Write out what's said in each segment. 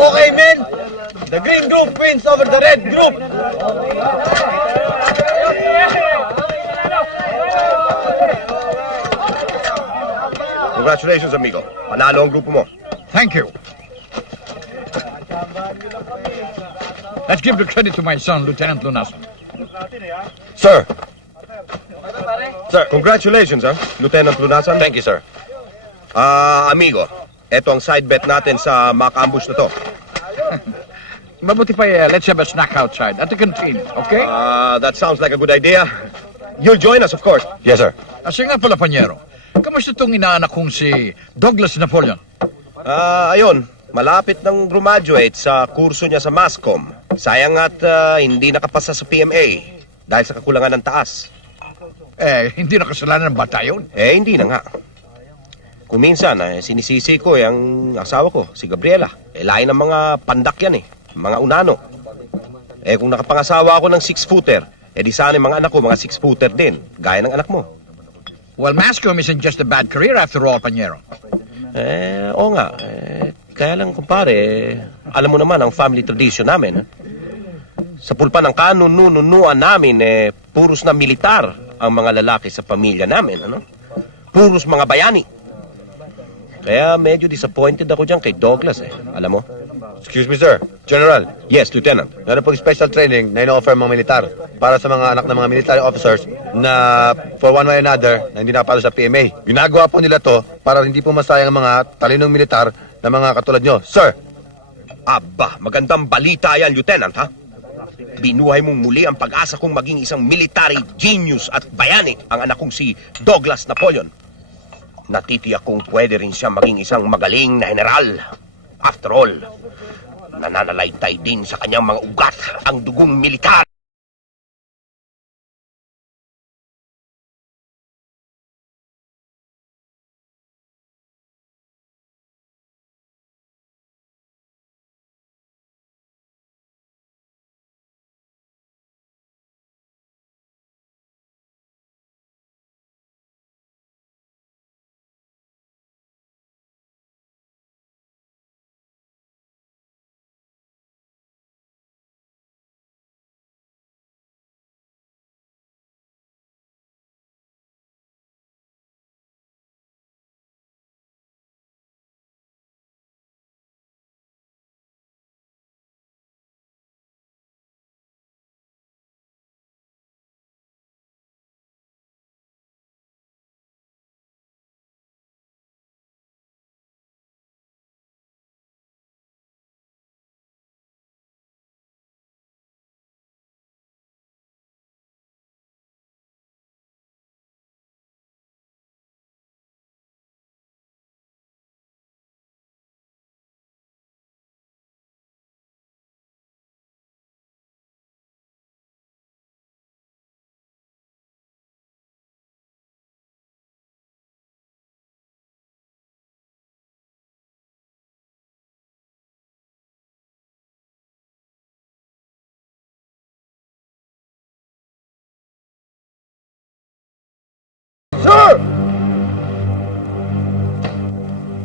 Okay, men. The green group wins over the red group. Congratulations, amigo. Panalo ang grupo mo. Thank you. Let's give the credit to my son, Lieutenant Lunasan. Sir. Sir, congratulations, Lieutenant Lunasan. Thank you, sir. Amigo, eto ang side bet natin sa mock ambush na to. Mabuti pa, let's have a snack outside at the canteen, okay? That sounds like a good idea. You'll join us, of course. Yes, sir. Kasi nga pala, Panyero, kamusta itong inaanak kong si Douglas Napoleon? Ayun, malapit ng graduate sa kurso niya sa MASCOM. Sayang at hindi nakapasa sa PMA dahil sa kakulangan ng taas. Hindi na kasalanan ng bata yun. Hindi na nga. Kung minsan, sinisisi ko ang asawa ko, si Gabriela. Lain ng mga pandak yan mga unano. Kung nakapangasawa ako ng 6-footer, di sana yung mga anak ko, mga 6-footer din, gaya ng anak mo. Well, MASCOM isn't just a bad career after all, Panyero. Oo nga. Kaya lang, kumpare, alam mo naman ang family tradition namin. Sa pulpa ng kanununuan namin, puros na militar ang mga lalaki sa pamilya namin, Puros mga bayani. Kaya medyo disappointed ako dyan kay Douglas, Alam mo? Excuse me, sir. General, Yes, Lieutenant. meron pong special training na ino-offer mga militar para sa mga anak ng mga military officers na for one way or another na hindi nakapalo sa PMA. Ginagawa po nila to para hindi po masayang ang mga talinong militar na mga katulad nyo. Sir! Aba, magandang balita yan, Lieutenant, Binuhay mong muli ang pag-asa kong maging isang military genius at bayani ang anak kong si Douglas Napoleon. Natitiyak kong pwede rin siya maging isang magaling na general. After all, nananalaytay din sa kanyang mga ugat ang dugong militar. Sir!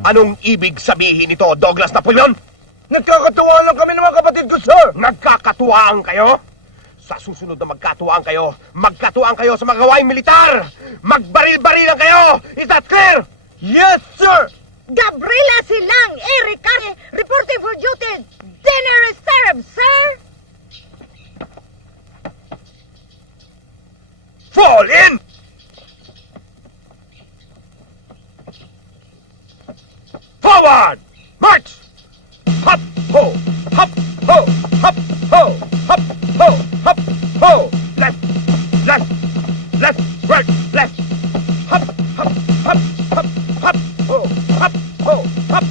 Anong ibig sabihin nito, Douglas Napoleon? Nagkakatuwaan lang kami ng mga kapatid ko, sir. Nagkakatuwaan kayo? Sa susunod na magkatuwaan kayo sa mga gawaing militar! Magbaril-barilan kayo! Is that clear? Yes, sir. Gabriela Silang, Erika, reporting for duty. Dinner is served, sir. Fall in! Forward! March! Hop, ho! Hop, ho! Hop, ho! Hop, ho! Hop, ho! Left! Left! Left! Right! Left! Hop, hop, hop, hop, hop, ho! Hop, ho! Hop!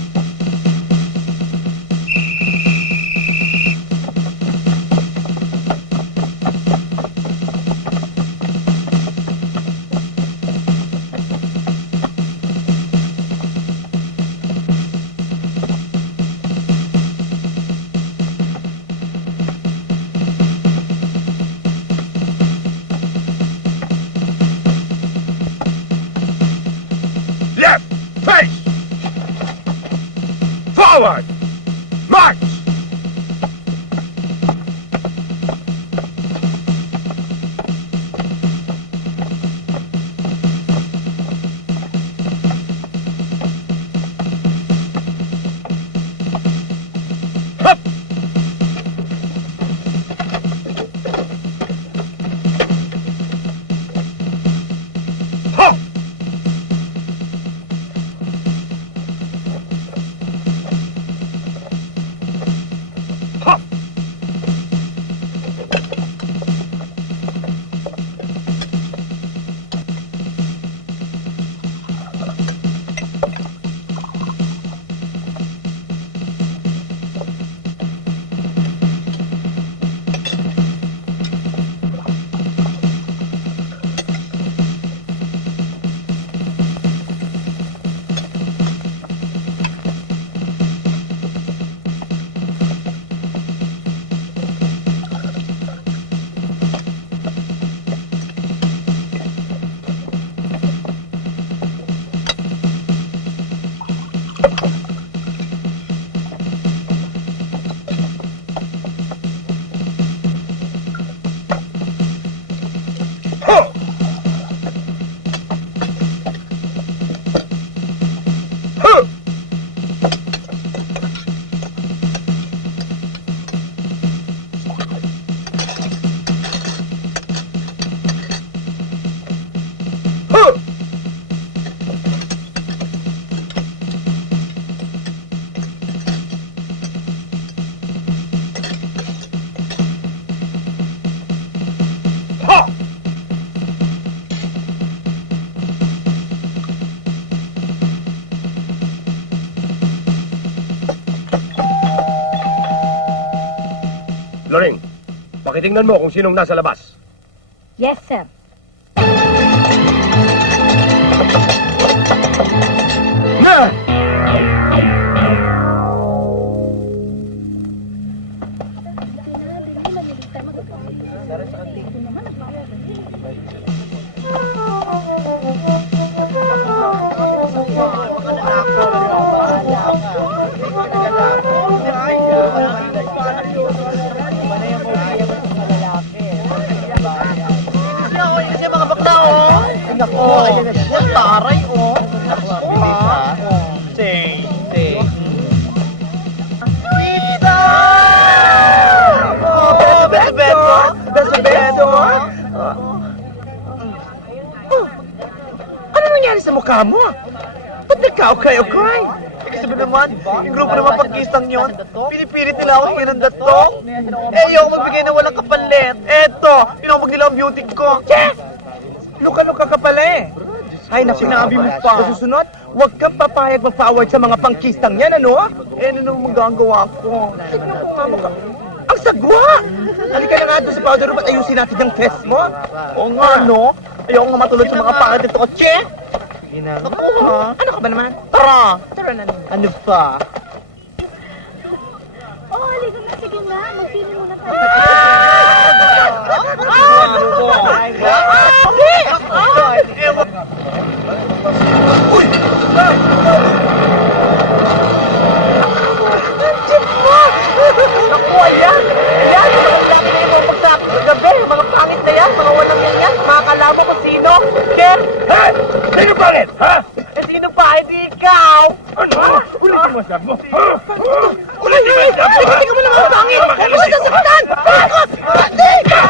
Left! Face! Forward! March! Pakitingnan mo kung sinong nasa labas. Yes, sir. Na! Kasi mga bakla, oh. Ay, nako. Yan, taray, oh. Nako, ha. Say. Pizza! Oh, Beso. Ano nangyari sa mukha mo? Ba't nagka-okay? Kasi sabi naman, yung grupo naman pagkistang yun, pinipilit nila ako hingin ng datong. Ayoko magbigay na walang kapalit. Eto, inumag nila ang beauty ko. Che! Luka-luka ka pala eh. Ay, naku, sinabi mo pa. Sa susunod, huwag kang papayag mag-forward sa mga pangkistang yan, ano? Eh, ano nang magagawa ko? Tignan ko nga mukha. Ang sagwa! Halika na nga doon sa powder room at ayusin natin yung test mo. Oo nga, no? Ayoko nga matulad sa mga pangit nito ko. Che! Naku, ha? Ano ka ba naman? Tara! Tara na. Ano pa? Oh, halika na. Sige na. Mag-feeling muna tayo. Naku, ayan! Ayan! Ang dami na yung pagsakot sa gabi. Mga pangit na yan. Mga walang yan. Mga kalamo kung sino. Ken! Ha? Sino pangit? Ha? Eh, sino pa? Hindi ikaw! Ano? Ulitin mo sabi mo. Ha? Ulitin mo sabi mo. Hindi ka mo naman ang pangit! Makalis Huwag yun. sasaktan! Bakit? Hindi ka!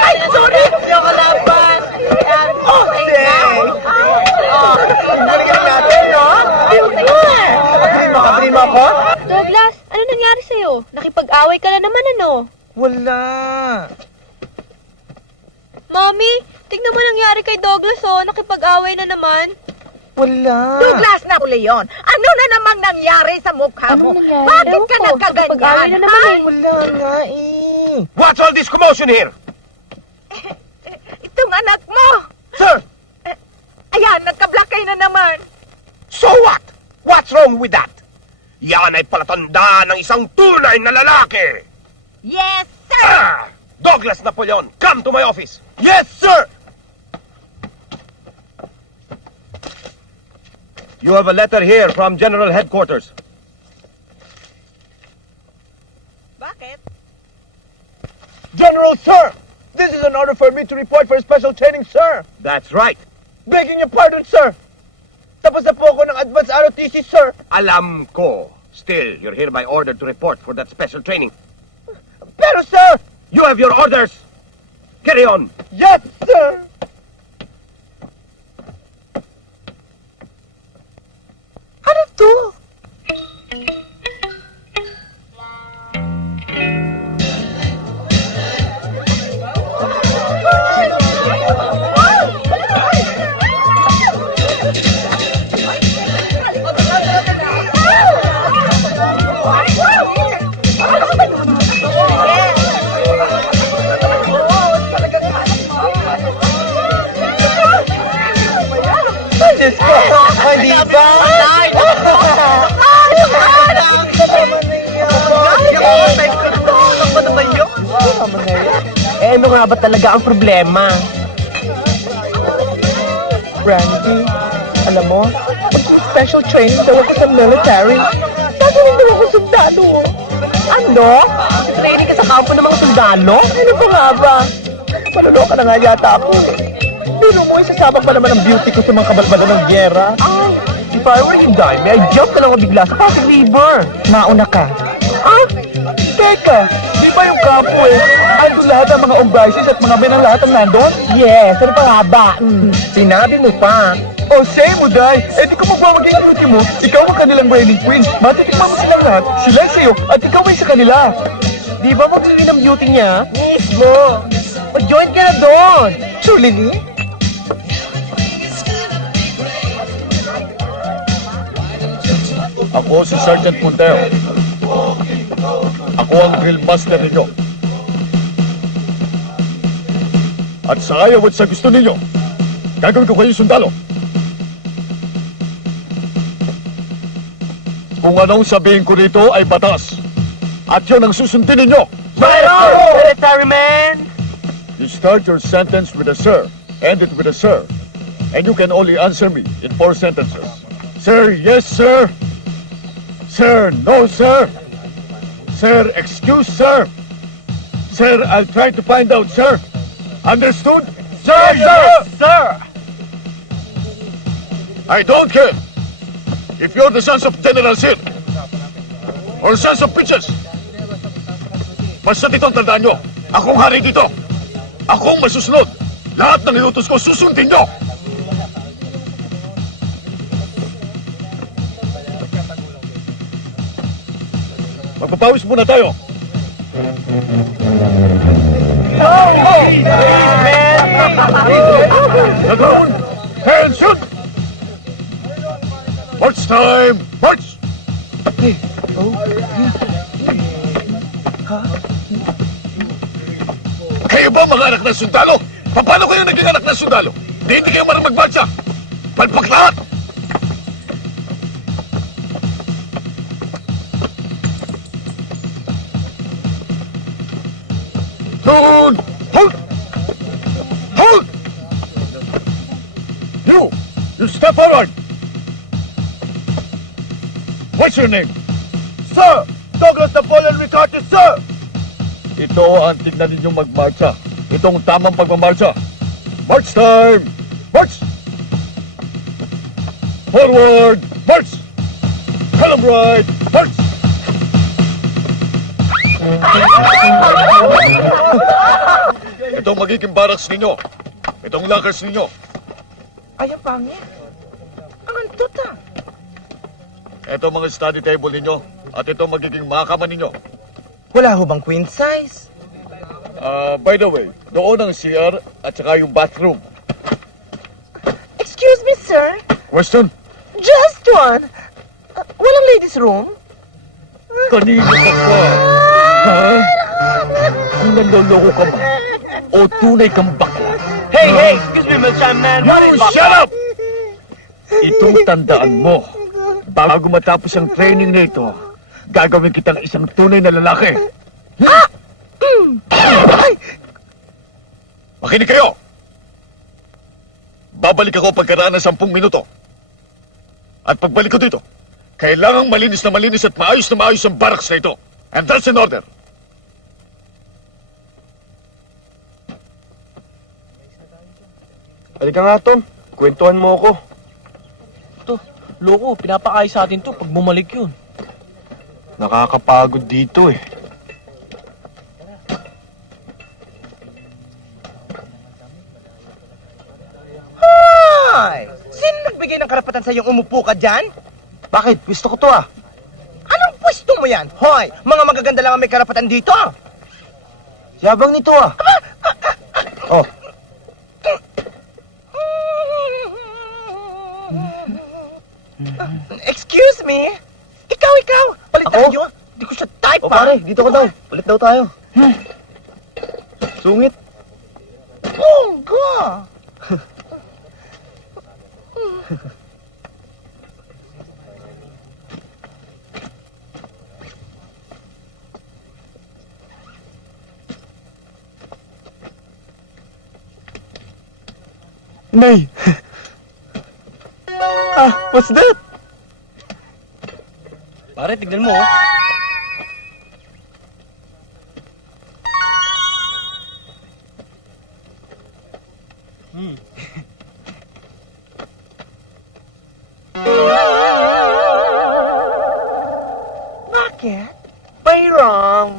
Ay, sorry! Yung kalaban! Oh, ang galing natin, no? Nakabili mo ako? Douglas, ano nangyari sa'yo? Nakipag-away ka na naman, ano? Wala. Mommy, tignan mo nangyari kay Douglas, oh. Nakipag-away na naman. Wala. Douglas na uli yun. Ano na namang nangyari sa mukha mo? Anong nangyari? Bakit Ewan ka ko. nagkaganyan? Nakipag-away na naman, ha? eh. Wala nga eh. What's all this commotion here? Itong anak mo. Sir! Ayan, nagka-black eye na naman. So what? What's wrong with that? Yan ay palatanda ng isang tunay na lalaki. Yes, sir. Ah! Douglas Napoleon, come to my office. Yes, sir! You have a letter here from General Headquarters. Bakit? General, sir! This is an order for me to report for special training, sir! That's right. Begging your pardon, sir! Tapos na po ako ng advance ROTC, sir! Alam ko. Still, you're hereby ordered to report for that special training. Pero, sir! You have your orders. Carry on. Yes, sir! Ano to? Diyos ko! Hindi ba? Eh, ano nga ba talaga ang problema? Randy, alam mo, mag-special training daw ako sa military. Gagawin daw ako sundalo. Ano? Training ka sa kampo ng mga sundalo? Ano pa nga ba? Panuloka na nga yata ako. Bino mo, isasama pa naman ang beauty ko sa mga kabalbalo ng gyera. If I were you, Dime, I'd jump na lang ako bigla sa Pasig River. Mauna ka. Ah? Teka, di ba yung kampo andun lahat ng mga ombrises at mga menang lahat ang nandun? Yes, ano pa nga ba? Sinabi mo pa. O say mo, Day, di ko magwawagay yung duty mo, ikaw ang kanilang reigning queen. Matitikman mo silang lahat, sila sa'yo, at ikaw ay sa kanila. Di ba magiging ang beauty niya? Mismo. Mag-join ka na doon. Truly? Ako si Sergeant Montero. Ako ang drill master ninyo. At sa ayaw at sa gusto ninyo, gagawin ko kayo sundalo. Kung anong sabihin ko rito ay batas. At yun ang susundin ninyo. Military man! You start your sentence with a sir, end it with a sir. And you can only answer me in 4 sentences. Sir, yes, sir. Sir, no, sir. Sir, excuse, sir. Sir, I'll try to find out, sir. Understood? Sir, Yes, sir! I don't care if you're the sons of General Sin or sons of bitches. Basta ditong tandaan nyo, akong hari dito. Akong masusunod. Lahat ng iutos ko, susundin nyo. Magpapawis muna tayo. Nagawin! Hands shoot! March time! March! Kayo ba mga anak ng sundalo? Paano kayo naging anak ng sundalo? Hindi kayo marang magmarcha! Palpak lahat! Doon! Hold! Hold! You step forward! What's your name? Sir! Douglas Napoleon Ricardo, sir! Ito ang tignan ninyong magmarcha. Itong tamang pagmamarcha. March time! March! Forward! March! Column right! March! Itong magiging barracks ninyo. Itong lockers ninyo. Ay, ang pangit. Ang antot ah. Ito mga study table ninyo. At ito magiging mga kama ninyo. Wala ho bang queen size? By the way, doon ang CR at saka yung bathroom. Excuse me, sir. Question? Just one. Walang ladies room? Kanino ka pa? Ha? Kung nanloloko ka ba? O tunay kang bakla? Hey, excuse me, Mr. Man. You shut up! Itong tandaan mo. Bago matapos ang training nito, gagawin kitang isang tunay na lalaki. Makinig kayo! Babalik ako pagkaraan ng 10 minuto. At pagbalik ko dito, kailangang malinis at maayos ang barracks na ito. And that's an order. Halika nga, Tom. Kwentuhan mo ako. Loko, pinapakain sa atin to pag bumalik yun. Nakakapagod dito eh. Ay! Sino nagbigay ng karapatan sa iyong umupo ka dyan? Bakit? Pwesto ko to ah. Anong pwesto mo yan? Hoy, mga magaganda lang ang may karapatan dito. Yabang nito ah. Oh. Excuse me? Ikaw. Palit tayo. Hindi ko siya type O pare, dito ka daw. Ulit daw tayo. Sungit. Bongga! Nay! What's that? Pare, tignan mo. Oh. Bakit? Bayron!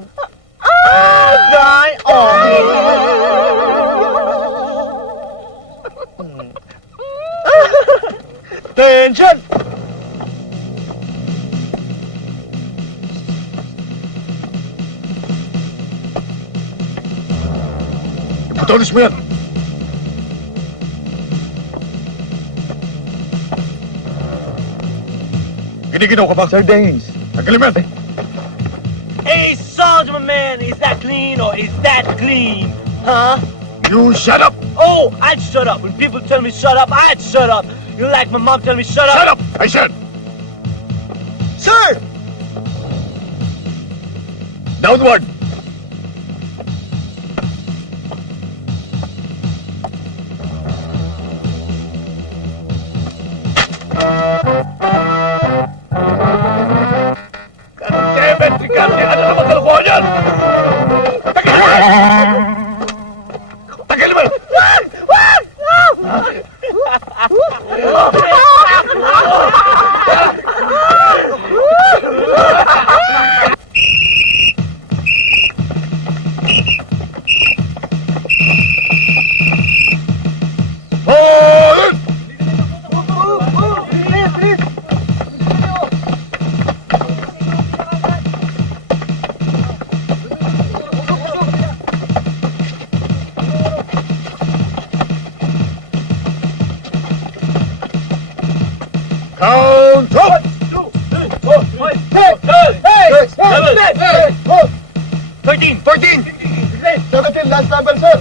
Attention! Patolis mo yan. Giniginaw ka ba? Sir Daines. Tanggalin mo yan. Hey, soldier man, is that clean or is that clean? Huh? You shut up! Oh, I'd shut up. When people tell me shut up, I'd shut up. You like my mom tell me shut up? Shut up! I said! Sir! Downward! Goddammit! Si Carly, ano naman kalokohan yan? Tanggalin mo yan! Tanggalin mo yan! Wag! Wag! Hold it! Count up! 13! 17, last number, sir!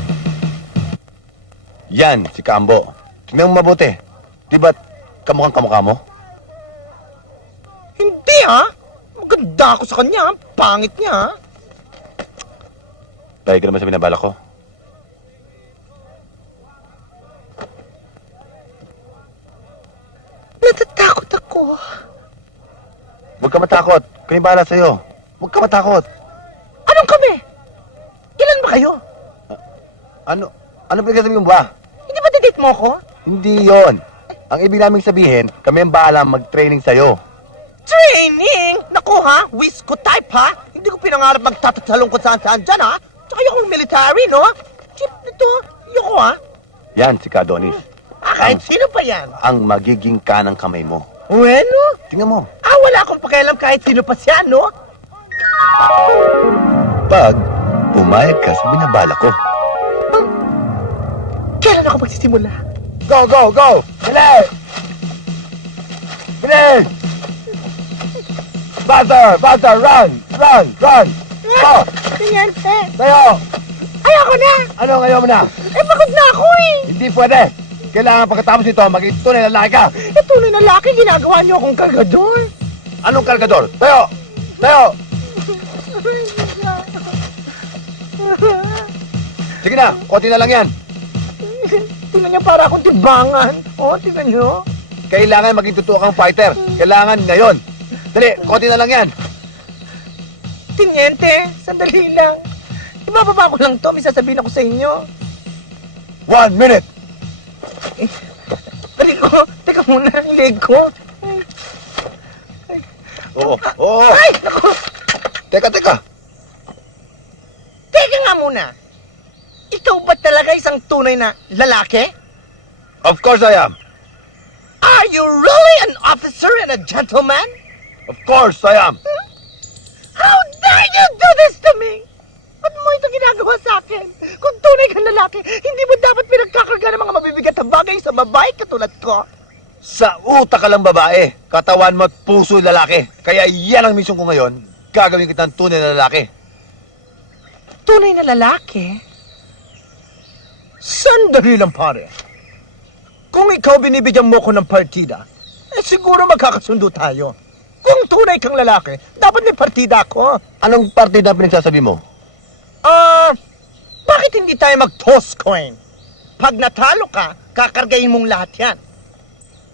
Yan, si Kambo. Tingnan mo mabuti. Di ba kamukhang kamukha mo? Hindi ha? Maganda ako sa kanya. Ang pangit niya ha? Dahil ka naman sa binabala ko. Natatakot ako. Huwag ka matakot. Kami bahala sa'yo. Huwag ka matakot. Anong kami? Ilan ba kayo? Ano pinagsasabi mo ba? Hindi ba didate mo ako? Hindi yon. Ang ibig naming sabihin, kami ang bahala mag-training sa'yo. Training? Naku ha? Wisco type ha? Hindi ko pinangarap magtatatalong kung saan-saan dyan ha? Tsaka yung military no? Chip nito. Yoko ha? Yan, si Kadonis. Kahit sino pa yan? Ang magiging kanang kamay mo. Bueno? Tingnan mo. Wala akong pakialam kahit sino pa siya, no? Pag pumayag ka sa binabala ko. Kailan ako magsisimula? Go, go, go! Bilis! Bilis! Butter, run! Go! Tiniente! Tayo! Ayoko na! Ano ngayon mo na? Pagod na ako eh! Hindi pwede! Kailangan pagkatapos nito, maging tunay na lalaki ka! Tunay na laki, ginagawa niyo akong kargador! Anong kargador? Tayo! Sige na, konti na lang yan. Tingnan niyo para akong tibangan. Tingnan niyo. Kailangan maging totoo kang fighter. Kailangan ngayon. Dali, konti na lang yan. Tiniente, sandali lang. Ibababa ko lang to, may sasabihin ako sa inyo. 1 minute! Dali ko, teka muna, ang leg ko. Oo. Ay, naku! Teka. Teka nga muna. Ikaw ba talaga isang tunay na lalaki? Of course I am. Are you really an officer and a gentleman? Of course I am. How dare you do this to me? Ba't mo ito ginagawa sa akin? Kung tunay kang lalaki, hindi mo dapat pinagkakarga ng mga mabibigat na bagay sa babae katulad ko. Sa utak ka lang babae, katawan mo at puso lalaki. Kaya yan ang mission ko ngayon. Gagawin kitang tunay na lalaki. Tunay na lalaki? Sandali lang pare. Kung ikaw binibigyan mo ko ng partida, siguro magkakasundo tayo. Kung tunay kang lalaki, dapat may partida ako. Anong partida pinagsasabi mo? Bakit hindi tayo mag-toss coin? Pag natalo ka, kakargayin mong lahat yan.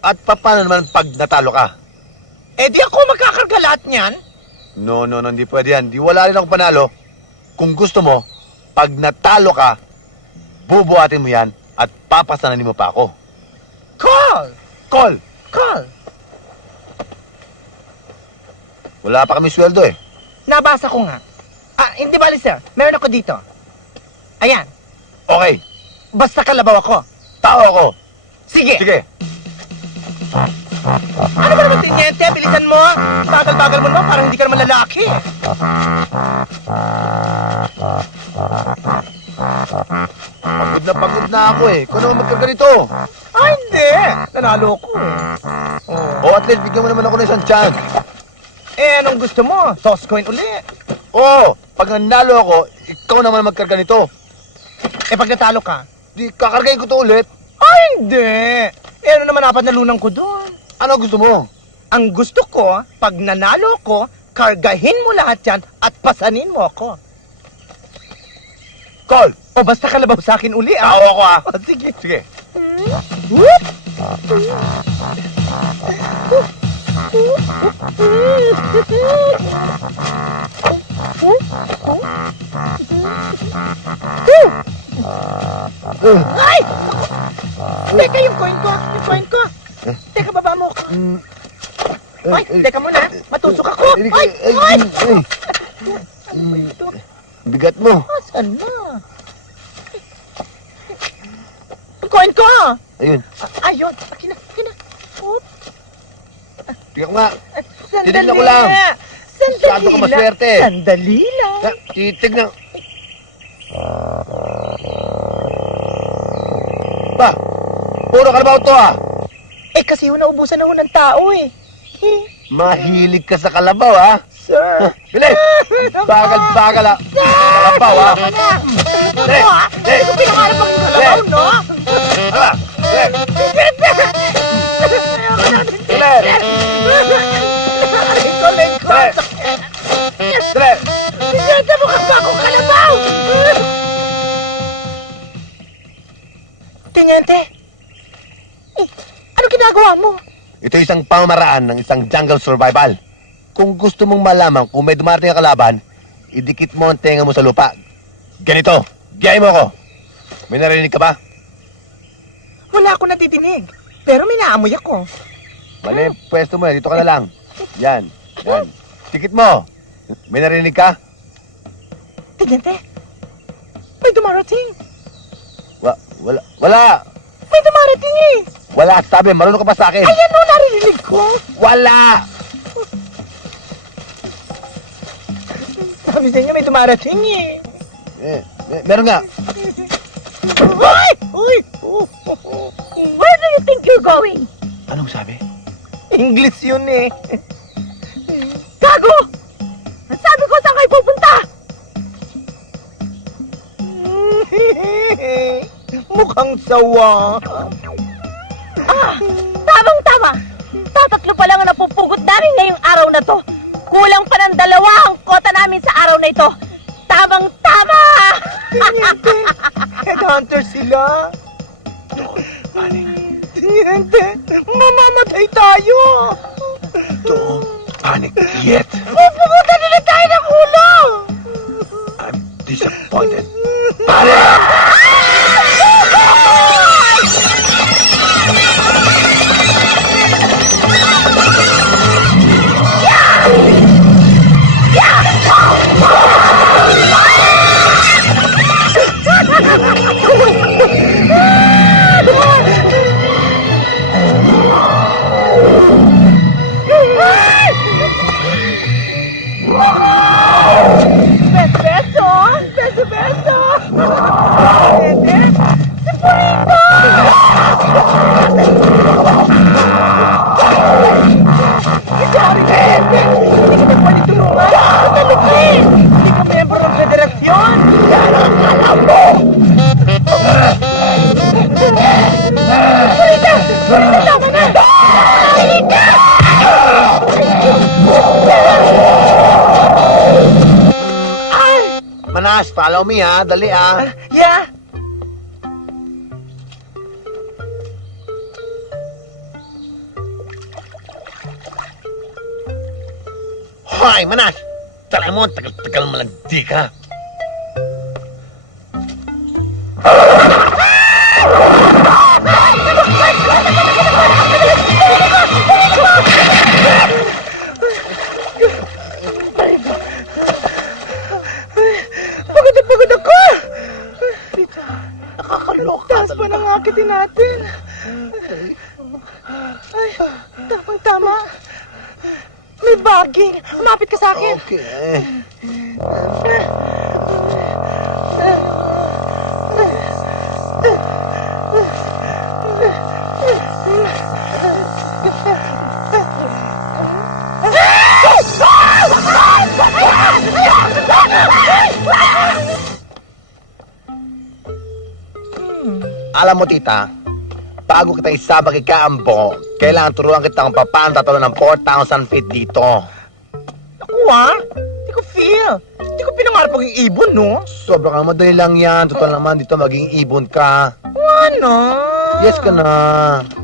At paano naman pag natalo ka? Di ako magkakarga lahat niyan. No, hindi pwede yan. Di wala rin ako panalo. Kung gusto mo, pag natalo ka, bubuhatin mo yan at papasananin mo pa ako. Call! Wala pa kami sweldo eh. Nabasa ko nga. Hindi bali sir, meron ako dito. Ayan, Okay, basta kalabaw ako. tao ako. Sige. Sige. Ano ba naman, Tiniente? Bilisan mo. Bagal-bagal mo naman, parang hindi ka naman lalaki. Pagod na ako eh. Ikaw naman magkarga nito. Ay, hindi. Nanalo ko eh. O at least, bigyan mo naman ako ng isang chance. Eh, anong gusto mo? Toss coin uli. Oo, pag nanalo ako, ikaw naman ang magkarga nito. Eh, pag natalo ka? Di, kakargahin ko to ulit. Ay, hindi. Eh, ano naman apat na lunang ko doon? Ano gusto mo? Ang gusto ko, pag nanalo ko, kargahin mo lahat yan at pasanin mo ako. Call! O basta kalabaw sa akin uli, Tao ako ah. O, sige. Sige. Whoop! Ay! Teka, yung coin ko. Yung coin ko. Teka, baba mo. Ay, teka muna. Matusok ako. Ay! Ay! Bigat mo. Asan na? Ang coin ko! Ayun. Ayun. Akin na. Oop. Tingnan ko nga. Sandali. Titignan ko lang. Masyado ka maswerte. Sandali lang. Titignan. Ba, puro kalabaw to ah. Eh, kasi naubusan na ho ng tao eh. Mahilig ka sa kalabaw ah. Sir. Bilis! Bagal ah. Kalabaw ah. Dali! Dali! Ito pinakarap ang kalabaw, no? Hala! Dali! Dali! Dali! Dali! Sinenta mo ka ba akong kalabaw? Teniente? Ano ginagawa mo? Ito isang pamamaraan ng isang jungle survival. Kung gusto mong malaman kung may dumarating ang kalaban, idikit mo ang tenga mo sa lupa. Ganito, giyay mo ako. May narinig ka ba? Wala akong natidinig. Pero may naamoy ako. Mali, pwesto mo yan. Dito ka na lang. Yan. Dikit mo. May narinig ka? Teniente? May dumarating. Wala. May dumarating eh. Wala. Sabi, marunong ka ba sa akin? Ayan o, narinig ko. Wala. Sabi sa inyo, may dumarating eh. Meron nga. Ay! Uy! Where do you think you're going? Anong sabi? English yun eh. Gago! Sabi ko saan kayo pupunta? Mukhang sawa. Tamang-tama! Tatatlo pa lang ang napupugot namin ngayong araw na to. Kulang pa ng 2 ang kota namin sa araw na ito. Tamang-tama! Headhunter sila. Tiniente, mamamatay tayo. Don't panic yet. Pupugutan nila tayo ng ulo. I'm disappointed. Panic! Hindi ka member ng federasyon. Tama na! Manas, follow me ha. Dali ha. Yeah. Hoy, Manas! Tala mo, tagal-tagal malagdi ka. Pagod ako! Nakakaloka. Taas pa ng akitin natin. Ay, Tamang-tama. May baging. Umapit ka sa akin. Okay. Alam mo, tita, bago kita isabak kay Kaambo, kailangan turuan kita kung paano tatalo ng 4,000 feet dito. Ako Hindi ko feel. Hindi ko pinangarap maging ibon, no? Sobrang madali lang yan. Total naman dito maging ibon ka. Wala. Yes ka na.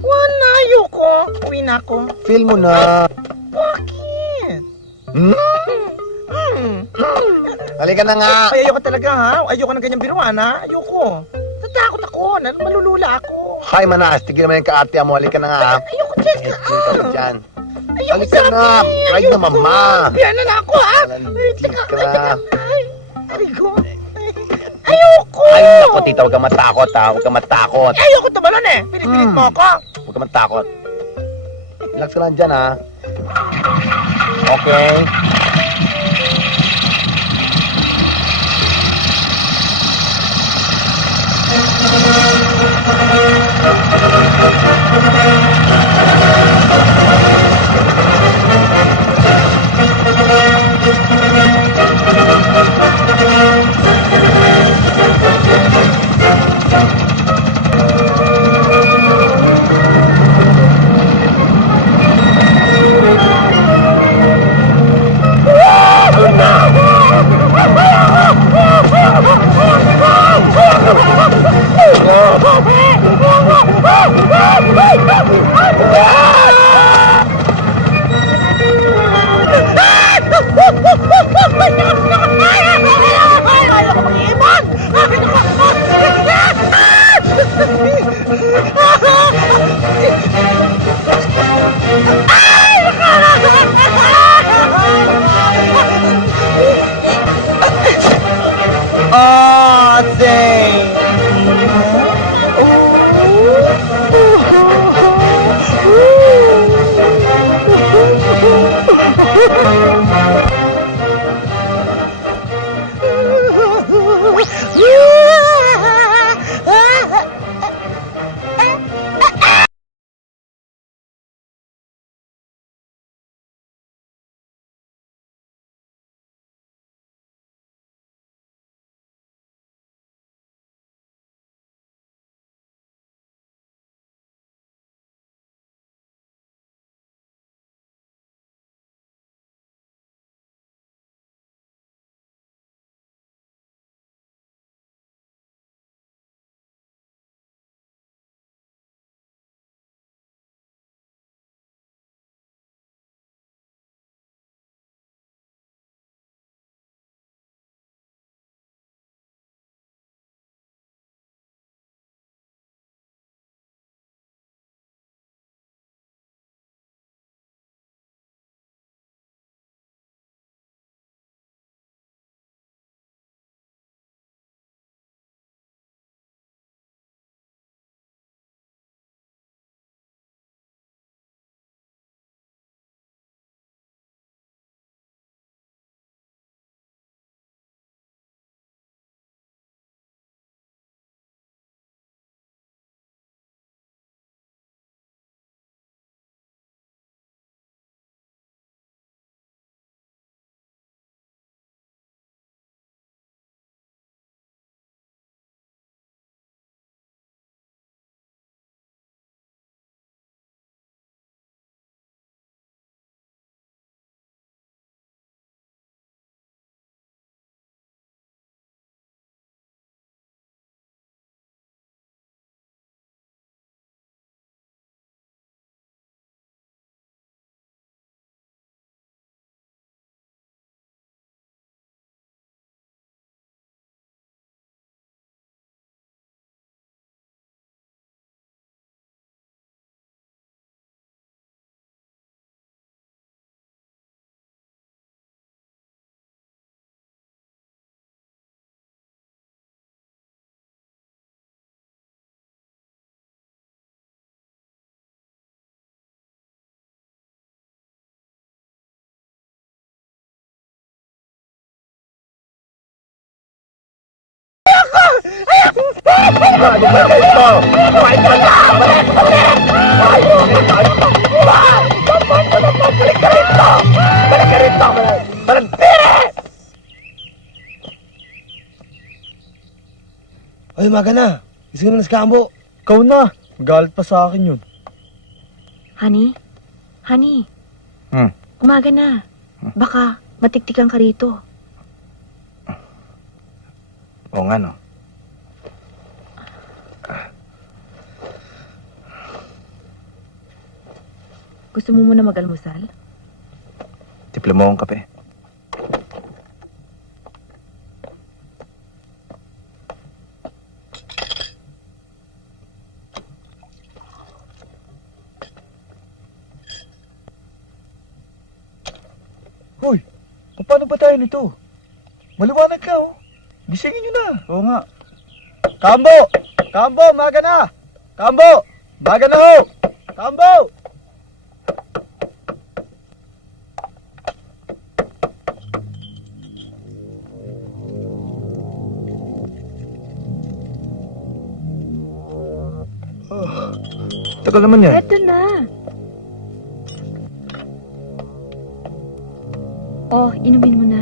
Wala, ayoko. Uwi na ako. Feel mo na. Bakit? Halika na nga. Ay, ayoko talaga, ha? Ayoko ng ganyang biruan, ha? Ayoko. Natakot ako. Malulula ako. Hi, Manas. Tigil naman yung kaatya mo. Halika na nga, ha? Ayoko, Jessica. Yes, ka na dyan. Ayoko Halika na. Ride na, mama. Yan na ako, ha? Lantik ka. Ayoko. Ayoko. Ay, naku, tita. Huwag kang matakot, ha? Huwag kang matakot. Ayoko tumalon, eh. Pinipilit mo ako. Huwag kang matakot. Relax ka lang dyan, ha? Okay. Ah! Ay, umaga na. Gising na si Kambo. Ikaw na. Galit pa sa akin yun. Honey? Honey? Hmm. Umaga na. Baka matiktikan ka rito. Oo nga, no? Gusto mo muna mag-almusal? Tiplo mo akong kape. Hoy, paano ba tayo nito? Maliwanag ka, oh. Gisingin nyo na. Oo nga. Kambo! Kambo, maga na! Kambo! Maga na, ho! Kambo! Tagal naman yan. Eto na. Oh, inumin mo na.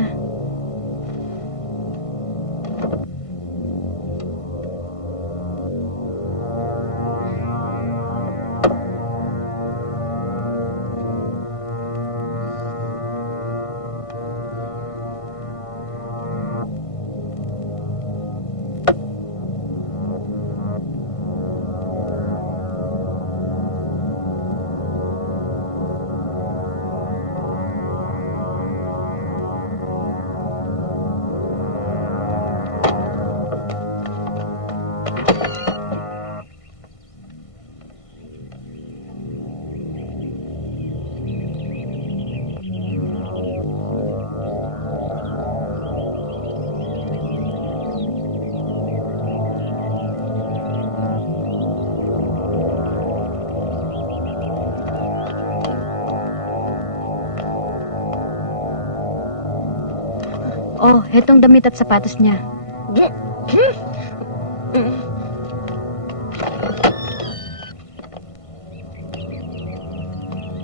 Oh, hetong damit at sapatos niya.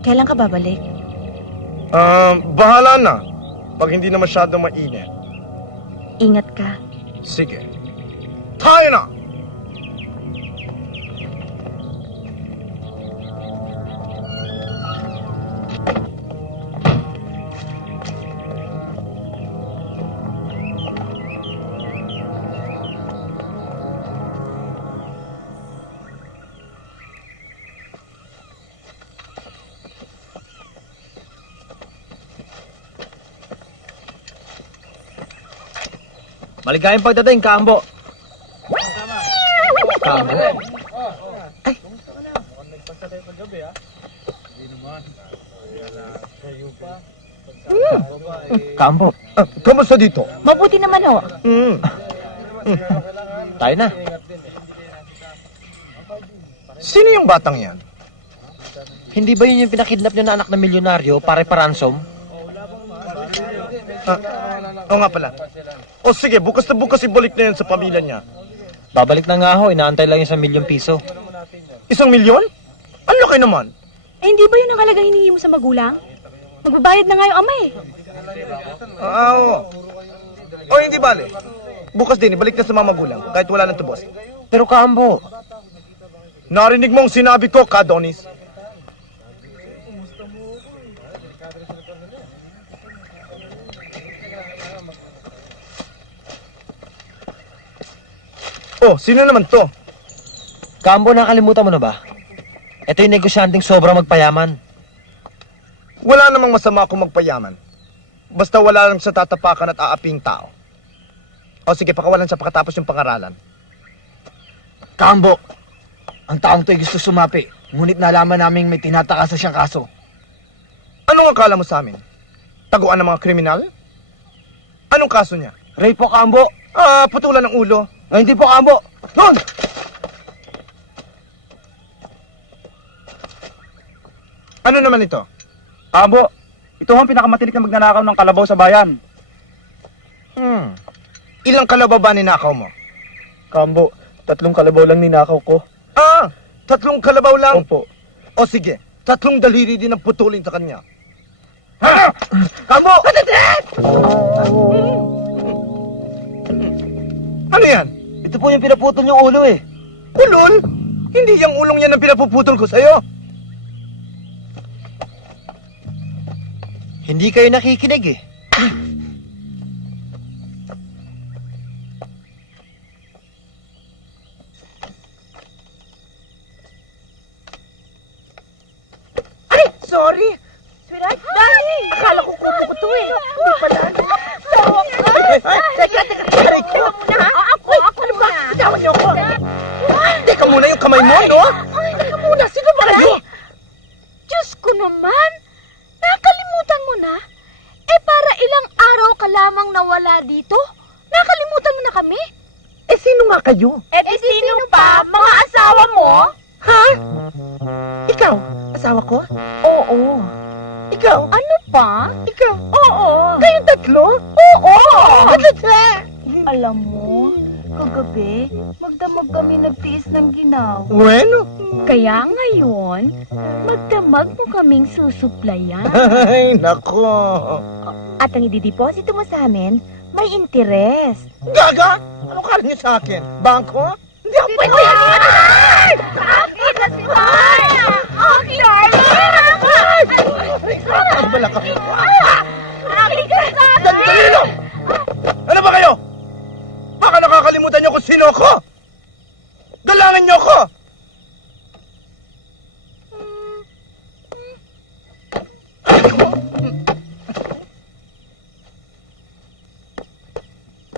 Kailan ka babalik? Bahala na. Pag hindi na masyadong mainit. Ingat ka. Sige. Tayo na! Maligayang pagdating, Kambo. Kambo? Kambo. Kamusta dito? Mabuti naman ho. Tayo na. Sino yung batang yan? Hindi ba yun yung pinakidnap niyo na anak na milyonaryo para pa-ransom? Oo nga pala. O sige, bukas na bukas ibalik na yan sa pamilya niya. Babalik na nga ho, inaantay lang yung 1,000,000 piso. 1,000,000? Ang laki naman. Eh, hindi ba yun ang halagang hinihingi mo sa magulang? Magbabayad na nga yung ama eh. Oo. O hindi bale. Bukas din, ibalik na sa mga magulang, kahit wala nang tubos. Pero Kambo, Narinig mong sinabi ko, Kadonis. Oh, sino naman to? Kambo, nakalimutan mo na ba? Ito yung negosyanteng sobrang magpayaman. Wala namang masama kung magpayaman. Basta wala lang sa tatapakan at aaping tao. O sige, pakawalan siya pakatapos yung pangaralan. Kambo, ang taong to'y gusto sumapi, ngunit nalaman naming may tinatakasan siyang kaso. Anong akala mo sa amin? Taguan ng mga kriminal? Anong kaso niya? Ray po, Kambo. Putulan ng ulo. Ay, hindi po, Kambo. Doon! Ano naman ito? Kambo, ito ang pinakamatinik na magnanakaw ng kalabaw sa bayan. Ilang kalabaw ba ninakaw mo? Kambo, 3 kalabaw lang ninakaw ko. Ah, 3 kalabaw lang. Opo. O sige, 3 daliri din ang putulin sa kanya. Ha? Kamo! Ano yan? Ito po yung pinaputol yung ulo eh. Ulol? Hindi yung ulong yan ang pinapuputol ko sa'yo. Hindi kayo nakikinig eh. Ay, sorry. Sweetheart, darling! Akala ko kuko ko to eh. Hindi pala. Tawa ka! Teka, aray ko. Ako Ano ba? Bitawan niyo ako. Teka muna yung kamay mo, no? Teka muna, sino ba kayo? Diyos ko naman! Nakalimutan mo na? Eh, para ilang araw ka lamang nawala dito? Nakalimutan mo na kami? Eh, sino nga kayo? Eh, di sino pa? Mga asawa mo? Ha? Ikaw? Asawa ko? Oo. Ikaw? Ano pa? Ikaw? Oo. Kayong 3? Oo. Alam mo, kagabi, magdamag kami nagtiis ng ginaw. Bueno. Kaya ngayon, magdamag mo kaming susuplayan. Ay, nako. At ang idideposito mo sa amin, may interes. Gaga? Ano kala niyo sa akin? Bangko? Hindi ako pwede. Akin na si Maya! Akin na! Ano ba lang kami? Akin ka sa Sandali lang! Ano ba kayo? Baka nakakalimutan niyo kung sino ako? Galangin niyo ako!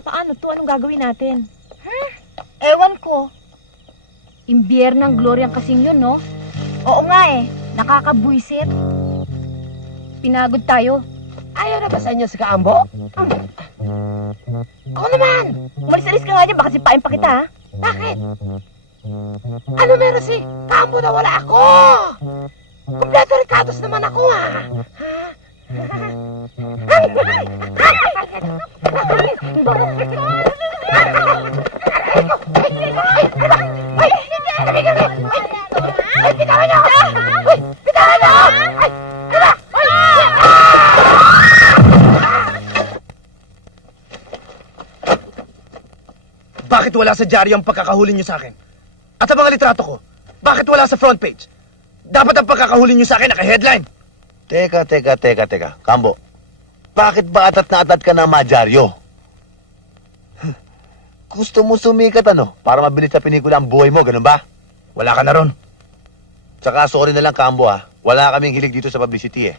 Paano to? Anong gagawin natin? Ewan ko. Imbiyer ng Gloryang kasing yun, no? Oo nga eh, nakakabwisit. Pinagod tayo. Ayaw na ba sa inyo si Kaambo? Ako naman! Umalis-alis ka nga dyan, baka sipain pa kita, ha? Bakit? Ano meron si Kaambo na wala ako? Kompleto Ricardos naman ako, ha? Bakit wala sa dyaryo ang pagkakahuli niyo sa akin? At ang mga litrato ko, bakit wala sa front page? Dapat ang pagkakahuli niyo sa akin naka-headline. Teka. Kambo, bakit ba atat na atat ka ng madyaryo? Gusto mo sumikat ano? Para mabilis sa pelikula ang buhay mo, ganun ba? Wala ka na ron. Tsaka sorry na lang, Kambo ha. Wala kaming hilig dito sa publicity eh.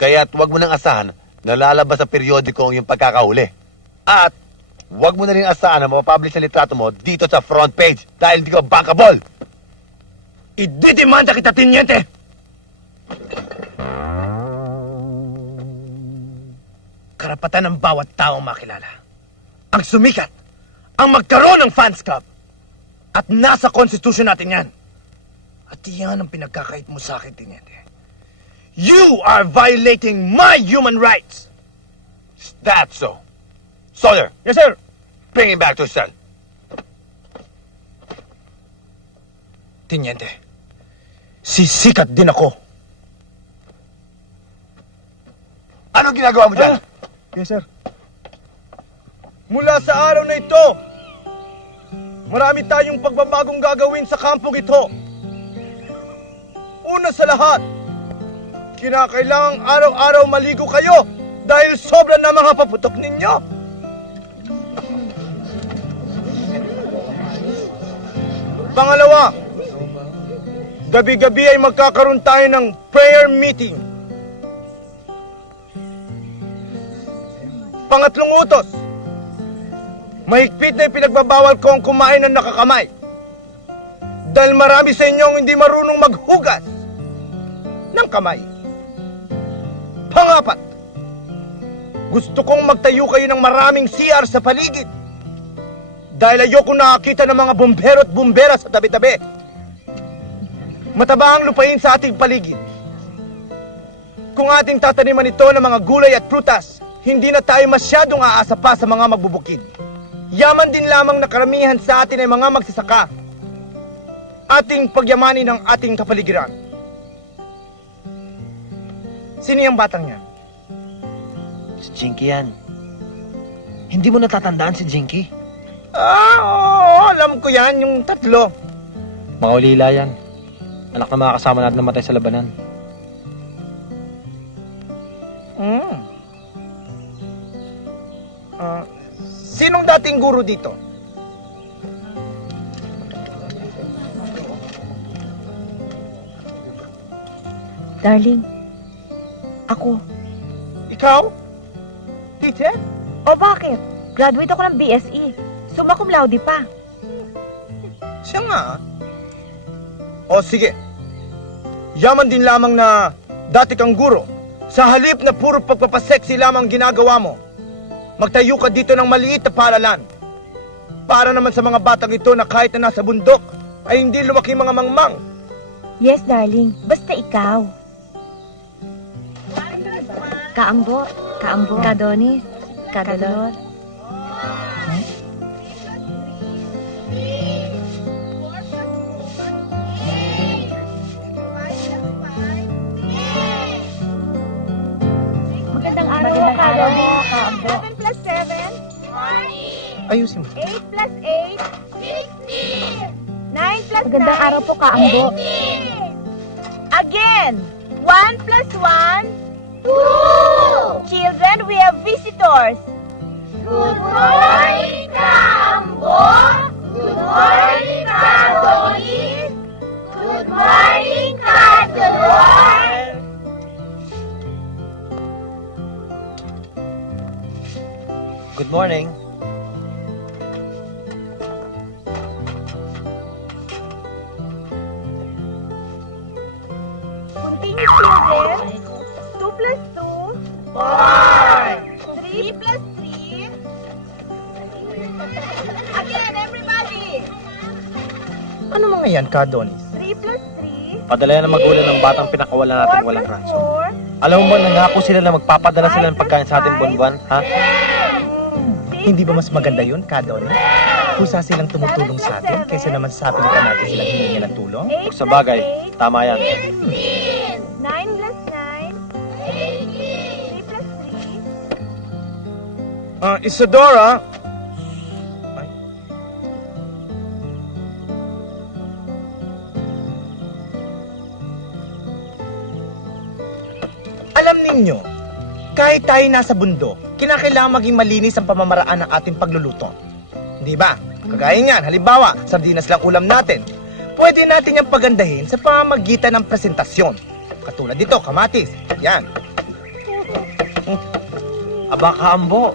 Kaya't wag mo nang asahan na lalabas sa periodiko ang iyong pagkakahuli. At wag mo na rin asahan na mapapublish ang litrato mo dito sa front page dahil hindi ka bankable. Ididimanda kita, Tiniente! Karapatan ng bawat taong makilala. Ang sumikat, ang magkaroon ng fans club. At nasa konstitusyon natin yan. At yan ang pinagkakait mo sa akin, Tiniente. You are violating my human rights! Is that so? Sawyer, Yes, sir! bring him back to his cell. Tiniente, sisikat din ako. Anong ginagawa mo dyan? Yes, sir. Mula sa araw na ito, marami tayong pagbabagong gagawin sa kampong ito. Una sa lahat, kinakailangang araw-araw maligo kayo dahil sobra na mga paputok ninyo. Pangalawa, gabi-gabi ay magkakaroon tayo ng prayer meeting. Pangatlong utos, mahigpit na ipinagbabawal ko ang kumain ng nakakamay. Dahil marami sa inyong hindi marunong maghugas ng kamay. Pangapat, gusto kong magtayo kayo ng maraming CR sa paligid. Dahil ayoko nakakita ng mga bumbero at bumbera sa tabi-tabi. Mataba ang lupain sa ating paligid. Kung ating tataniman ito ng mga gulay at prutas, hindi na tayo masyadong aasa pa sa mga magbubukid. Yaman din lamang na karamihan sa atin ay mga magsasaka. Ating pagyamanin ang ating kapaligiran. Sino yung batang yan? Si Jinky yan. Hindi mo natatandaan si Jinky? Oo, alam ko yan, yung tatlo. Mga ulila yan. Anak na mga kasama natin namatay sa labanan. Hmm. Sinong dating guro dito? Darling, ako. Ikaw? Teacher? O bakit? Graduate ako ng BSE. Summa cum laude pa. Siya nga. O sige. Yaman din lamang na dati kang guro. Sa halip na puro pagpapaseksi lamang ginagawa mo, magtayo ka dito ng maliit na paaralan. Para naman sa mga batang ito na kahit na nasa bundok, ay hindi lumaki mga mangmang. Yes, darling. Basta ikaw. Kaambo. Kaambo. Kadonis. Kadalor. Magandang araw, Kadonis. Kaambo. 7 plus 7? Ayusin mo. 8 plus 8? 16! 9 plus 9? Magandang araw po, Kaambo. 18! Again! 1 plus 1? 2! Children, we have visitors. Good morning, Kaambo! Good morning, Kadonis! Good morning, Kadalor! Good morning. Continue, children. 2 plus 2? 4! 3 plus 3? Again, everybody! Ano mga yan, Kadonis? 3 plus 3? Padala yan ng magulang ng batang pinakawalan natin 4 walang plus ransom. 4? Alam mo ba, nangako sila na magpapadala sila ng pagkain sa ating buwan-buwan, ha? Hindi ba mas maganda yun, Kadonis? Kusa silang tumutulong sa atin kaysa naman sa pilitan natin silang hihingi ng tulong? 8 Sa bagay, tama yan. 9 plus 9? 3 plus 3? Isadora! Ay. Alam ninyo, kahit tayo nasa bundok, kinakailangan maging malinis ang pamamaraan ng ating pagluluto. Di ba? Kagaya niyan, halimbawa, sardinas lang ulam natin. Pwede natin yung pagandahin sa pamamagitan ng presentasyon. Katulad dito, kamatis. Yan. Aba, Kaambo,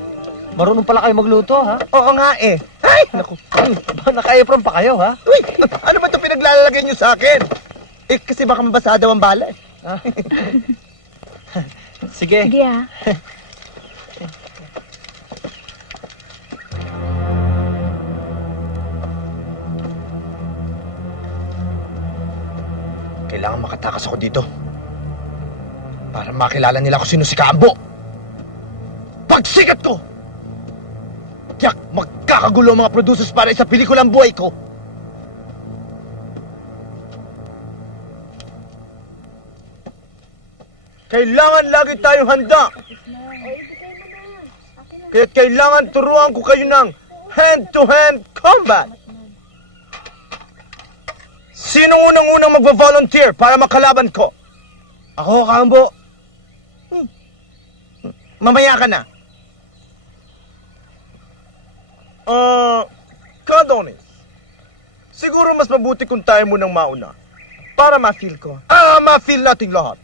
marunong pala kayo magluto, ha? Oo nga eh. Ay, naku. Naka-apron pa kayo, ha? Uy, ano ba ito pinaglalagay niyo sa akin? Eh, kasi baka mabasa daw ang bala eh. Sige. Sige, ha? Kailangan makatakas ako dito. Para makilala nila kung sino si Kaambo. Pagsikat ko! Tiyak, magkakagulo ang mga producers para sa pelikulang buhay ko. Kailangan lagi tayong handa. Kaya kailangan turuan ko kayo ng hand-to-hand combat. Sinong unang-unang magva-volunteer para makalaban ko? Ako, Kaambo. Mamaya ka na. Kadonis. Siguro mas mabuti kung tayo munang mauna. Para ma-feel ko. Ma-feel nating lahat.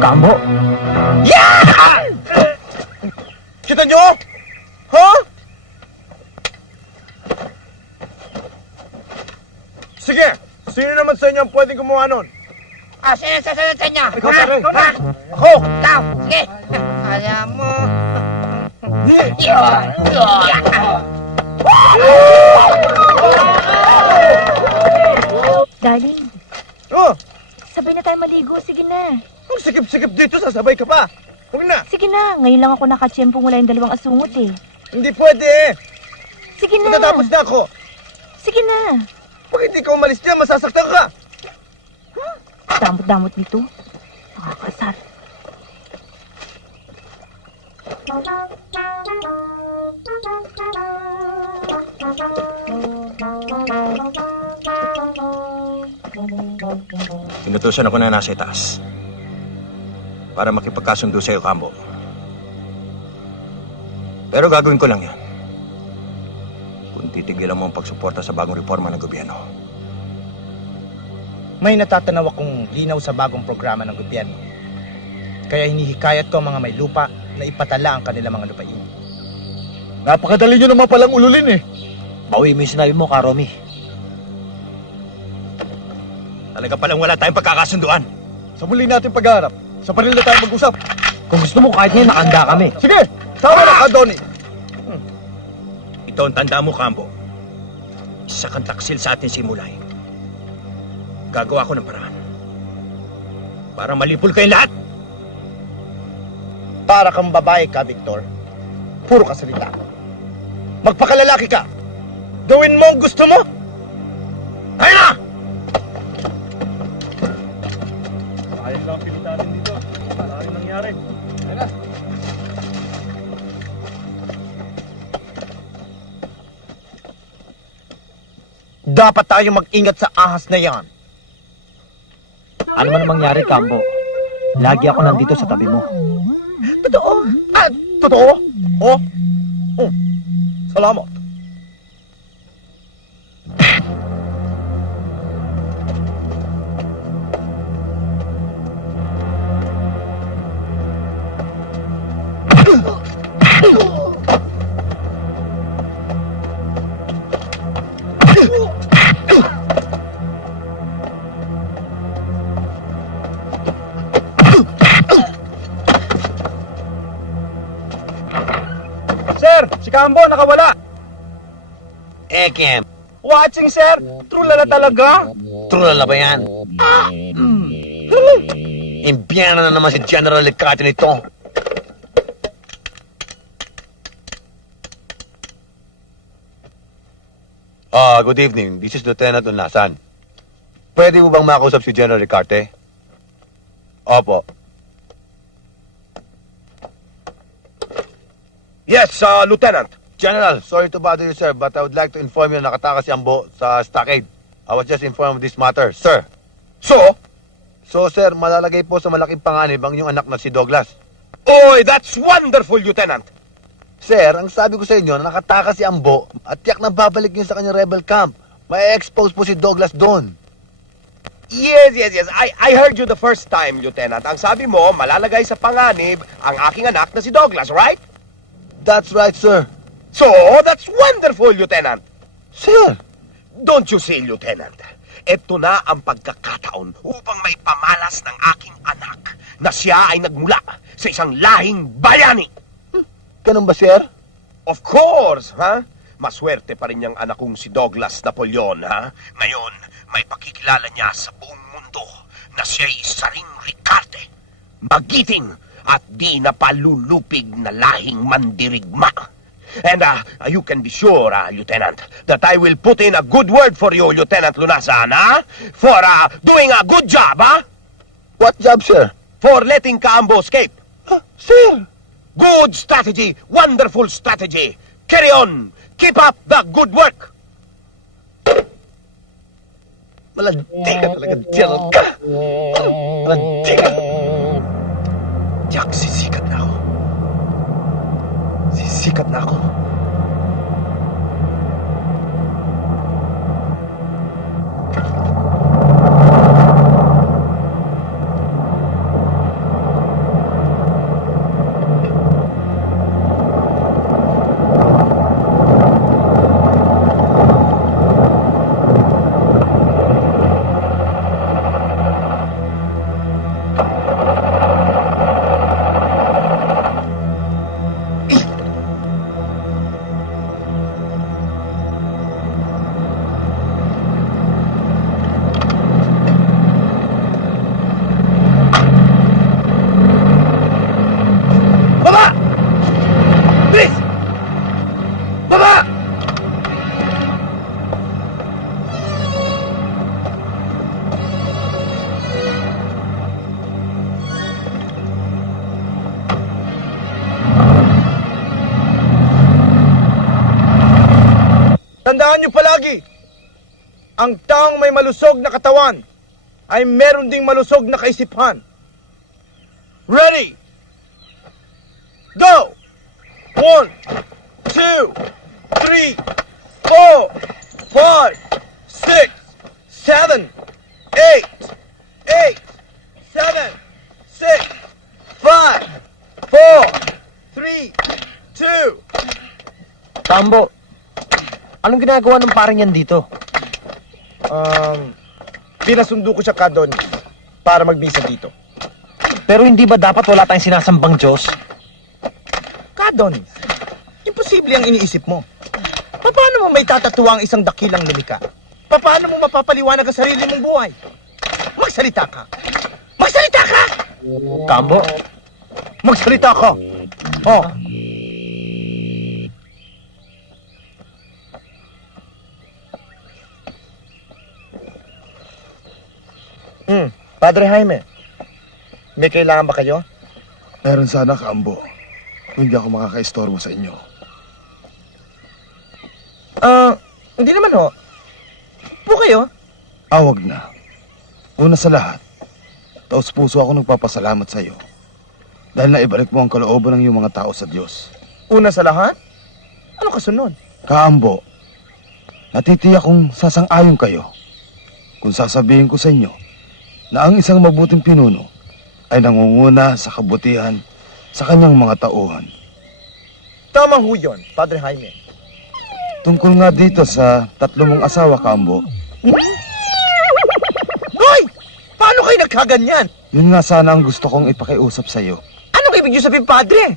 Kaambo! Kita nyo? Ha? Sige, sino naman sa inyo ang pwedeng gumawa nun? Sino sasunod sa inyo? Ikaw, pare. Ha? Ako! Ikaw! Sige! Alam mo... Darling, Oh, sabay na tayo maligo. Sige na. ang sikip-sikip dito, sasabay ka pa. Huwag na. Sige na. Ngayon lang ako nakatsyempong wala yung dalawang asungot eh. Hindi pwede. Sige na. Matatapos na ako. Sige na. Pag hindi ka umalis dyan, masasaktan ka. Damot-damot nito. Nakakasar. Inutusan ako na nasa itaas para makipagkasundo sa iyo, Kambo. Pero gagawin ko lang yan kung titigilan mo ang pagsuporta sa bagong reforma ng gobyerno. May natatanaw akong linaw sa bagong programa ng gobyerno. Kaya hinihikayat ko ang mga may lupa na ipatala ang kanilang mga lupain. Napakadali nyo naman palang ululin eh. Bawi mo yung sinabi mo, Karomi. Talaga palang wala tayong pagkakasunduan. Sa muli natin pagharap, sa panil na tayo mag-usap. Kung gusto mo, kahit ngayon nakanda kami. Sige, tama na ka, Donnie. Ito ang tanda mo, Kambo. Isa kang taksil sa atin simulay. Gagawa ko ng paraan para malipol kayong lahat. Para kang babae ka, Victor. Puro ka salita. Magpakalalaki ka. Gawin mo ang gusto mo. Ayun na! Sayang lang pilit natin dito. Wala rin nangyari. Ayun na. Dapat tayong mag-ingat sa ahas na yan. Ano man ang mangyari, Kambo, lagi ako nandito sa tabi mo. Totoo? Totoo? Oh? Salamat. Sir, si Kambo nakawala. Ekem, Watching, sir. True lala talaga. true na ba yan? Impyana na naman si General Licate nito. Good evening. This is Lieutenant Unasan. Pwede mo bang makausap si General Licate? Opo. Yes, Lieutenant. General, sorry to bother you, sir, but I would like to inform you na nakatakas si Ambo sa stockade. I was just informed of this matter, sir. So, Sir, malalagay po sa malaking panganib ang inyong anak na si Douglas. oy, that's wonderful, Lieutenant. Sir, ang sabi ko sa inyo, na nakatakas si Ambo at tiyak na babalik yun sa kanyang rebel camp. May expose po si Douglas doon. Yes. I heard you the first time, Lieutenant. Ang sabi mo, malalagay sa panganib ang aking anak na si Douglas, right? That's right, sir. So, that's wonderful, Lieutenant. Sir, Don't you see, Lieutenant? Ito na ang pagkakataon upang may pamalas ng aking anak na siya ay nagmula sa isang lahing bayani. ganun ba, sir? Of course, ha? Maswerte pa rin yung anak kong si Douglas Napoleon, ha? Ngayon, may pakikilala niya sa buong mundo na siya'y isa ring Ricarte, magiting at di napalulupig na lahing mandirigma. And you can be sure, Lieutenant, that I will put in a good word for you, Lieutenant Lunasan, ha? For doing a good job, ha? What job, sir? For letting Kambo escape. Sir! Good strategy, wonderful strategy. Carry on. Keep up the good work. Malandi ka talaga, Gerald ka! Malandi ka! Jack, sisikat na ako. Sisikat na ako. Tandaan niyo palagi, ang taong may malusog na katawan ay meron ding malusog na kaisipan. Ready? Go! 1, 2, 3, 4, 5, 6, 7, 8, 8, 7, 6, 5, 4, 3, 2. Kambo, anong ginagawa ng parang yan dito? Pinasundo ko siya kadon para magbisa dito. Pero hindi ba dapat wala tayong sinasambang Diyos? Kadon, imposible ang iniisip mo. Paano mo may tatatuwa ang isang dakilang lumika? Paano mo mapapaliwanag ang sarili mong buhay? Magsalita ka! Magsalita ka! Kambo, Magsalita ka! Oh, Padre Jaime, may kailangan ba kayo? Meron sana, Kambo. Hindi ako makakaistorbo sa inyo. Hindi naman ho. Po kayo? Awag na. Una sa lahat, taos puso ako nagpapasalamat sa iyo. Dahil naibalik mo ang kalooban ng iyong mga tao sa Diyos. Una sa lahat? Ano kasunod? Kaambo, natitiyak kong sasang-ayon kayo kung sasabihin ko sa inyo na ang isang mabuting pinuno ay nangunguna sa kabutihan sa kanyang mga tauhan. Tama ho yun, Padre Jaime. Tungkol nga dito sa 3 mong asawa, Kaambo, Hoy! Paano kayo nagkaganyan? yun nga sana ang gusto kong ipakiusap sa iyo. Anong ibig niyo sabihin, Padre?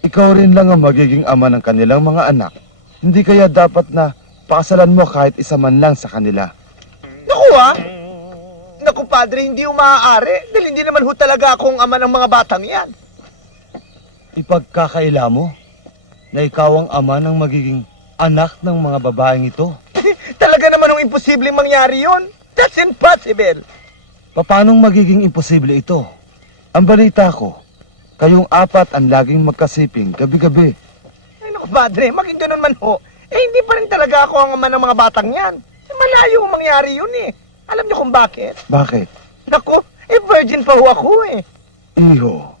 Ikaw rin lang ang magiging ama ng kanilang mga anak. Hindi kaya dapat na pakasalan mo kahit isa man lang sa kanila. Naku Naku, Padre, hindi ho maaari. Dahil hindi naman ho talaga akong ama ng mga batang yan. Ipagkakaila mo na ikaw ang ama ng magiging anak ng mga babaeng ito. Talaga naman hong imposibleng mangyari yon. That's impossible. Paanong magiging imposible ito? Ang balita ko, kayong 4 ang laging magkasiping gabi-gabi. Ay, naku, Padre, maging ganun man ho. Hindi pa rin talaga ako ang ama ng mga batang yan. Malayo ang mangyari yun eh. Alam niyo kung bakit? Bakit? Naku, virgin pa ho ako eh. Iho,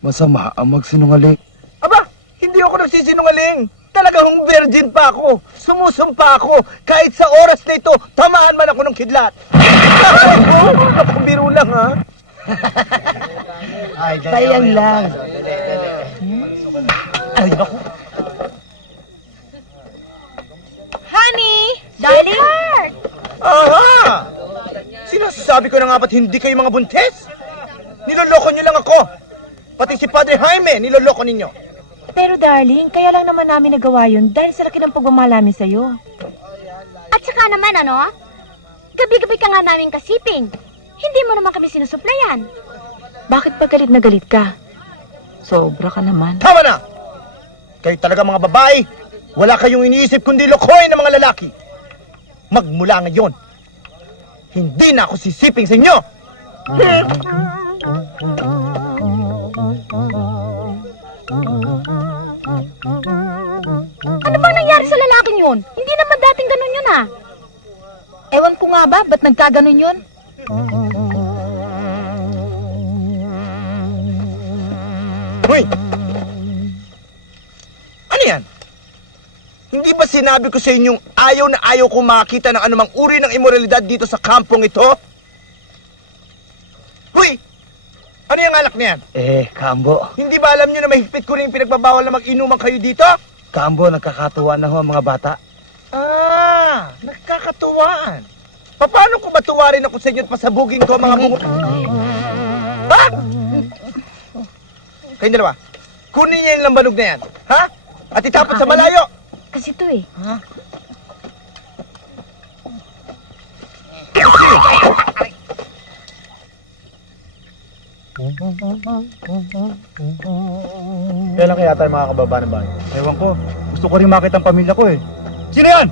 masama ang magsinungaling. Aba, hindi ako nagsisinungaling. Talagang virgin pa ako. Sumusumpa ako. Kahit sa oras na ito, tamaan man ako ng kidlat. Naku, biro lang ha. Sayang lang. Ay, naku. Honey! Darling! Aha! Sinasabi ko na nga ba't hindi kayo mga buntes? Niloloko niyo lang ako. Pati si Padre Jaime, niloloko ninyo. Pero darling, kaya lang naman namin nagawa yun dahil sa laki ng pagmamahal namin sa'yo. At saka naman, ano? Gabi-gabi ka nga namin kasiping. Hindi mo naman kami sinusuplayan. Bakit pa galit na galit ka? Sobra ka naman. Tama na! Kayo talaga mga babae, wala kayong iniisip kundi lokohin ng mga lalaki. Magmula ngayon, hindi na ako sisiping sa inyo! Ano ba nangyari sa lalaking yun? Hindi naman dating ganun yun ah. Ewan ko nga ba, ba't nagkaganon yun? Hoy! Ano yan? Hindi ba sinabi ko sa inyong ayaw na ayaw ko makita ng anumang uri ng imoralidad dito sa kampong ito? Hoy! Ano yung alak na yan? Kambo, Hindi ba alam nyo na mahigpit ko rin pinagbabawal na mag-inuman kayo dito? Kambo, nagkakatuwa na ho ang mga bata. Ah, nagkakatuwaan. Paano ko ba tuwarin ako sa inyo at pasabugin ko ang mga bungo... Ha? Kayong dalawa, kunin niya yung lambanog na yan, ha? At itapon sa malayo. Kasi ito eh. Kailan kaya tayo makakababa ng bahay? Ewan ko. Gusto ko rin makita ang pamilya ko eh. Sino yan?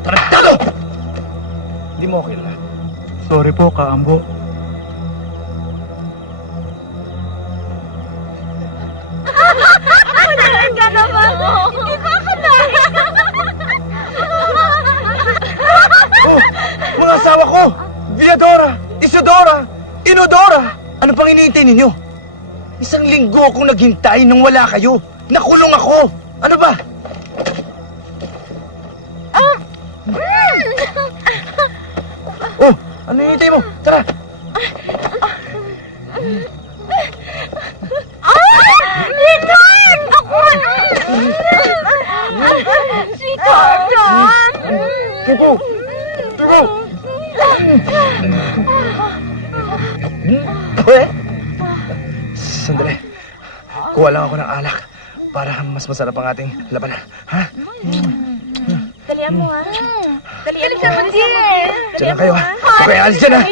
Tarantado! Hindi mo okay lang. Sorry po, Kaambo. Magaling ka naman. Hindi ka Teodora! Ano pang iniintay ninyo? Isang linggo akong naghintay nang wala kayo. Nakulong ako. Ano ba? Oh, ano hinihintay mo? Tara! Renan! Ako! Si Tarzan! Tuko! Tuko! Eh? Sandali. Kuha lang ako ng alak para mas masarap ang ating labanan. Ha? Dalian mo, ha? Dalian mo. Diyan lang kayo, ha? Okay, alis dyan, ha?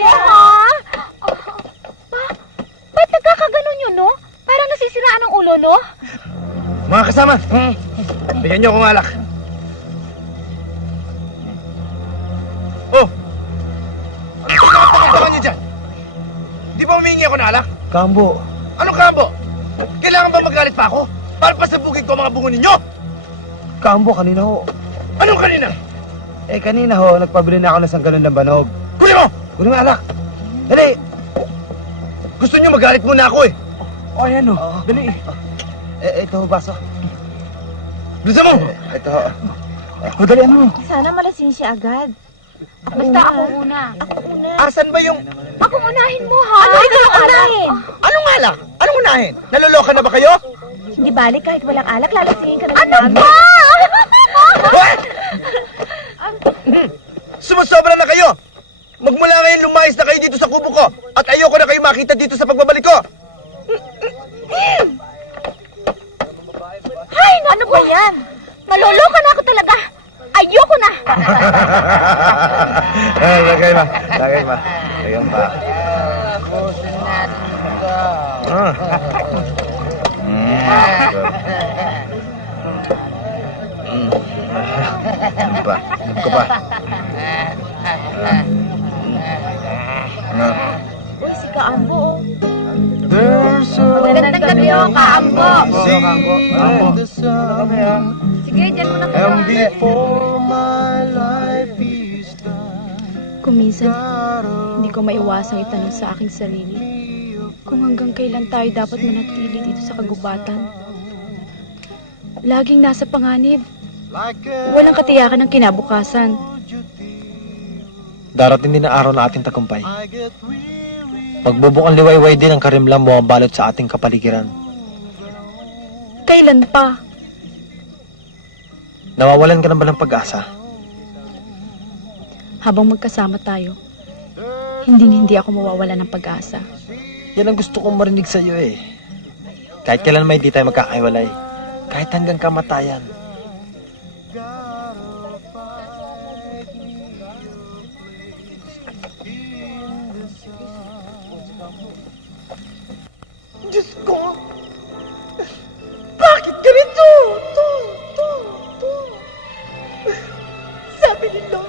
Ba't nagkakaganon yun, no? Parang nasisiraan ang ulo, no? Mga kasama, bigyan niyo akong alak. Oh! Ano niyo dyan? Di ba humingi ako ng alak? Kambo, Anong kambo? Kailangan ba magalit pa ako? Para pasabugin ko ang mga bungo ninyo? kambo kanina ho. Anong kanina? Eh kanina ho, nagpabili na ako ng isang galon ng banog. Kunin mo! Kunin mo alak. Dali. Gusto niyo magalit muna ako eh. O ayan ho, dali. Ito ho, baso. Bilisan mo! Ito ho. O dali ano? Sana malasing siya agad. Basta ako una. Asan ba yung... Akong unahin mo, ha? Ano ito yung unahin? Anong alak? Anong unahin? Naloloka na ba kayo? Hindi balik kahit walang alak, lalasingin ka na Ano namin. ba? What? Sumusobra na kayo! Magmula ngayon lumayas na kayo dito sa kubo ko at ayoko na kayo makita dito sa pagbabalik ko! Ay, ano ba yan? Maloloka na ako talaga. Ayoko na. Lagay ba? Lagay ba? Ayan ba? Ano ba? Ano ka ba? Uy, si Kaambo. Magandang gabi, oh, kaambo. Kambo. Sige, dyan mo na Kuminsan, hindi ko maiwasang itanong sa aking sarili kung hanggang kailan tayo dapat manatili dito sa kagubatan. Laging nasa panganib. Walang katiyakan ng kinabukasan. Darating din ang araw na ating tagumpay. Pagbubukang liwayway din ang karimlang bumabalot sa ating kapaligiran. Kailan pa? Nawawalan ka na ba ng pag-asa? Habang magkasama tayo, hindi ako mawawala ng pag-asa. Yan ang gusto kong marinig sa iyo eh. Kahit kailan may di tayo magkakaiwalay. Kahit hanggang kamatayan. Diyos ko! Bakit ganito? Sabi nila,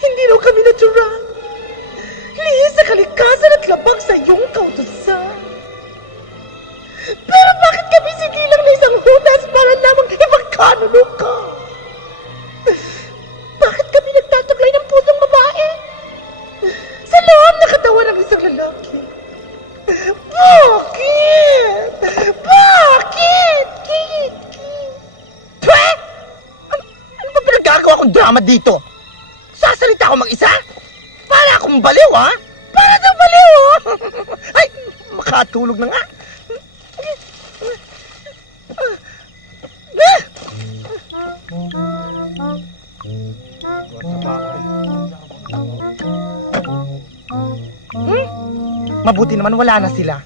hindi raw kami natural. Lihis sa kalikasan at labag sa iyong kautusan. Pero bakit kami sinilang na isang hudas para lamang ipagkanulo ka? Bakit kami nagtataglay ng pusong babae? Sa loob na katawan ng isang lalaki. Bakit? Bakit? Pwe! Ano ba pinagagawa kong drama dito? Sasalita ako mag-isa? Para akong baliw, ha? Para sa baliw, ha? Ay, makatulog na nga. Mabuti naman wala na sila.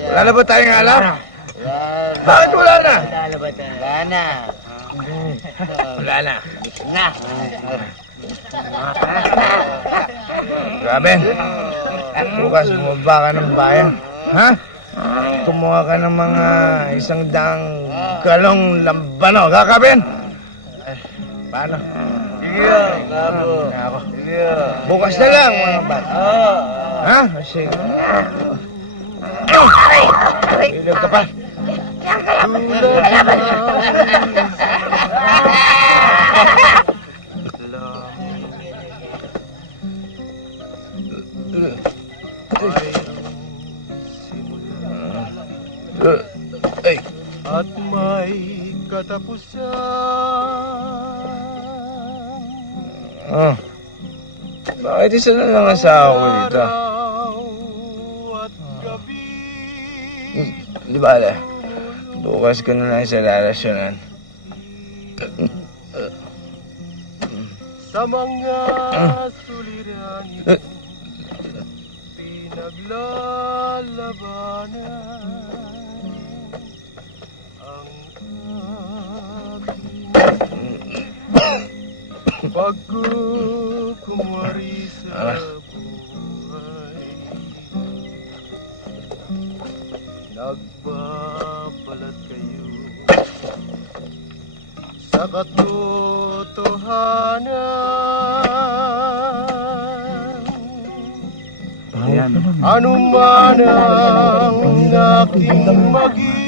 Wala na ba tayong alam? Bakit wala na? Wala na. Grabe. Bukas bumaba ka ng bayan. Ha? Kumuha ka ng mga 100 galong lambano. Kakabin? Paano? Sige, ako. Bukas na lang, mga bat. Ha? Sige. Ilog ka pa. At may katapusan. Oh. Bakit isa na lang asawa ko dito? At gabi. Di ba, ala? Bukas ko na lang sa relasyonan. Sa mga suliranin pinaglalabanan ang aking pagkukumari sa buhay. Nagbabalat kayo sa katotohanan. Ano man ang aking maging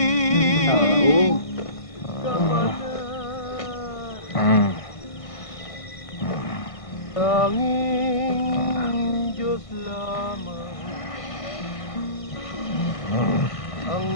tanging Diyos lamang ang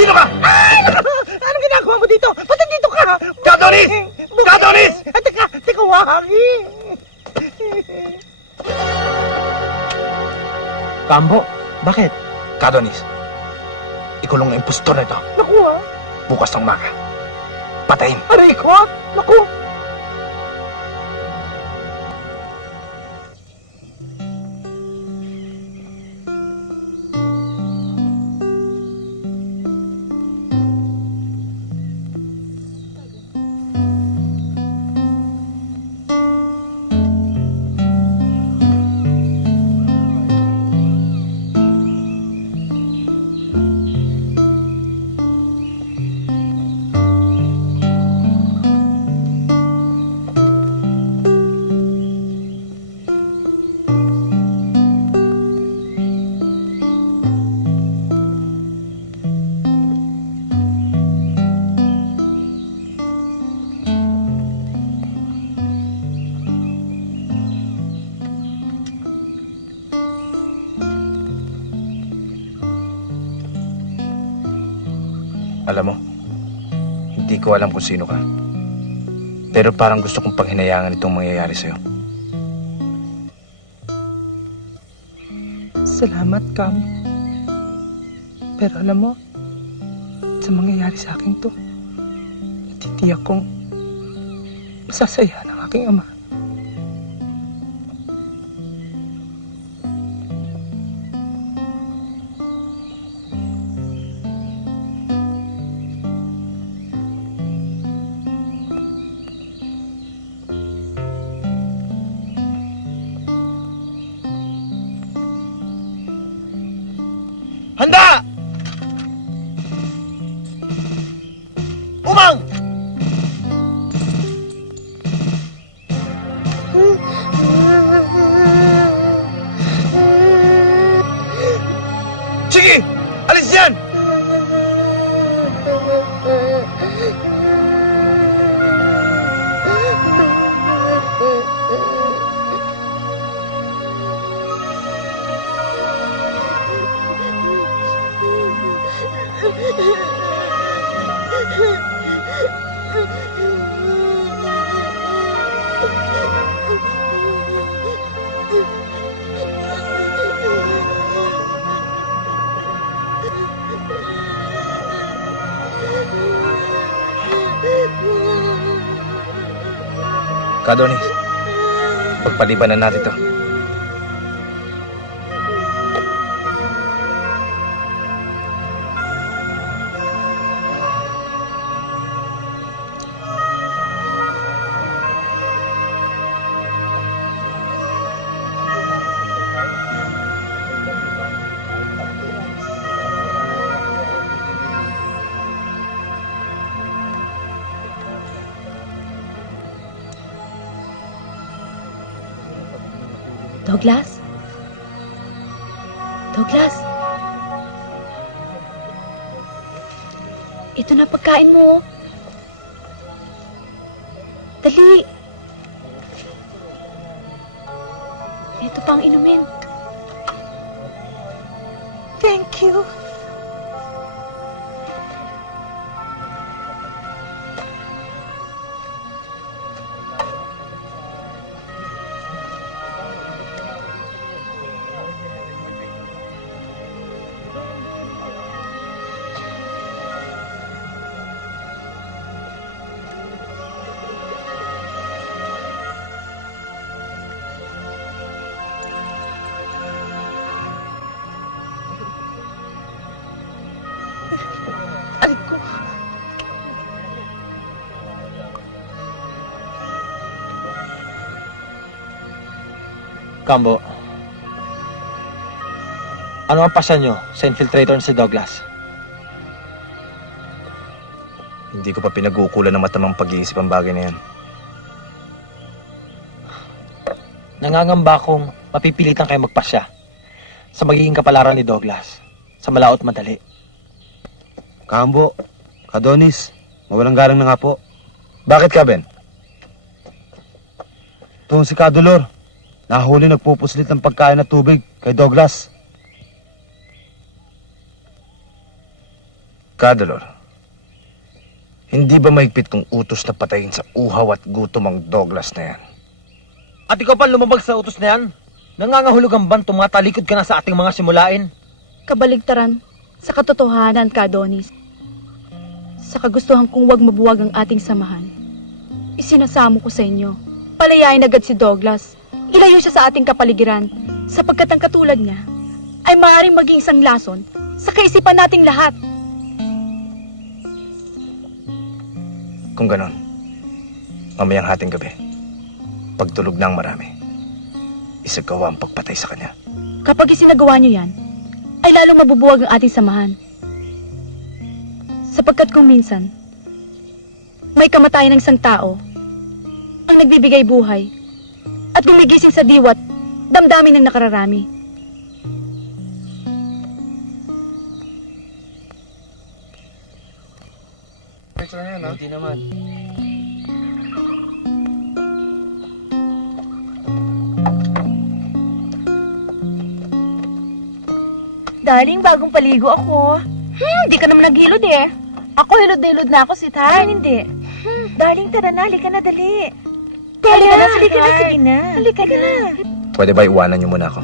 Sino ka? Anong ginagawa mo dito? Ba't nandito ka? Kadonis! Kadonis! Teka, wahagi. Kambo, bakit? Kadonis, ikulong na impostor na ito. Naku, bukas ng umaga. Patayin. Aray ko? Naku. Alam mo, hindi ko alam kung sino ka. Pero parang gusto kong paghinayangan itong mangyayari sa'yo. Salamat, Cam. Pero alam mo, sa mangyayari sa akin to, natitiyak kong masasaya ng aking ama. Handa! Umang! Sige! Alis yan! Kadonis, pagpaliban na natin to. Douglas? Douglas? Ito na pagkain mo. Dali. Ito pang inumin. Thank you. Kambo, ano ang pasya nyo sa infiltrator na si Douglas? Hindi ko pa pinag-uukulan ng matamang pag-iisip ang bagay na yan. Nangangamba kong mapipilitan kayo magpasya sa magiging kapalaran ni Douglas sa malaot madali. Kambo, Kadonis, mawalang galang na nga po. Bakit ka, Ben? Itong si Kadolor, nahuli nagpupuslit ng pagkain at tubig kay Douglas. Kadolor, hindi ba mahigpit kong utos na patayin sa uhaw at gutom ang Douglas na yan? At ikaw pa lumabag sa utos na yan? Nangangahulugan ba tumatalikod ka na sa ating mga simulain? Kabaligtaran sa katotohanan, Kadonis. Sa kagustuhan kong wag mabuwag ang ating samahan, isinasamo ko sa inyo. Palayain agad si Douglas. Ilayo siya sa ating kapaligiran, sapagkat ang katulad niya ay maaaring maging isang lason sa kaisipan nating lahat. Kung ganon, mamayang hating gabi, pagtulog ng marami, isagawa ang pagpatay sa kanya. Kapag isinagawa niyo yan, ay lalong mabubuwag ang ating samahan. Sapagkat kung minsan, may kamatayan ng isang tao ang nagbibigay buhay at gumigising sa diwat, damdamin ng nakararami. Hindi naman. Darling, bagong paligo ako. Hindi ka naman naghilod eh. Ako hilod-hilod na ako, sweetheart. Hindi. Darling, tara na. Halika na, dali. Halika na, sige na, sige na. Halika na. Pwede ba iwanan niyo muna ako?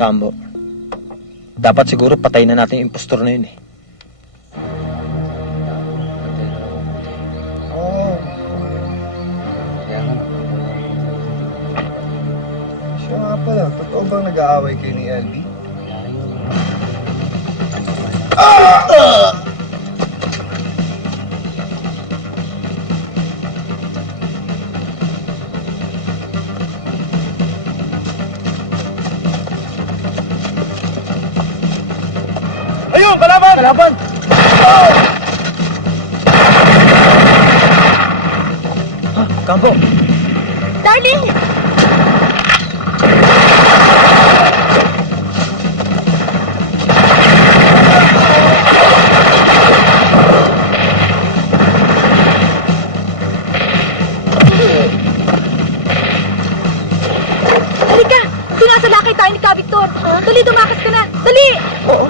Kambo, dapat siguro patayin na natin yung impostor na yun eh. Siya nga pala, totoo bang nag-aaway kayo ni LB? kayo! Kalaban! Kalaban! Kambo! Darling! Halika! Sinasalakay tayo ni Ka Victor. Dali, tumakas ka na. Dali! Oo.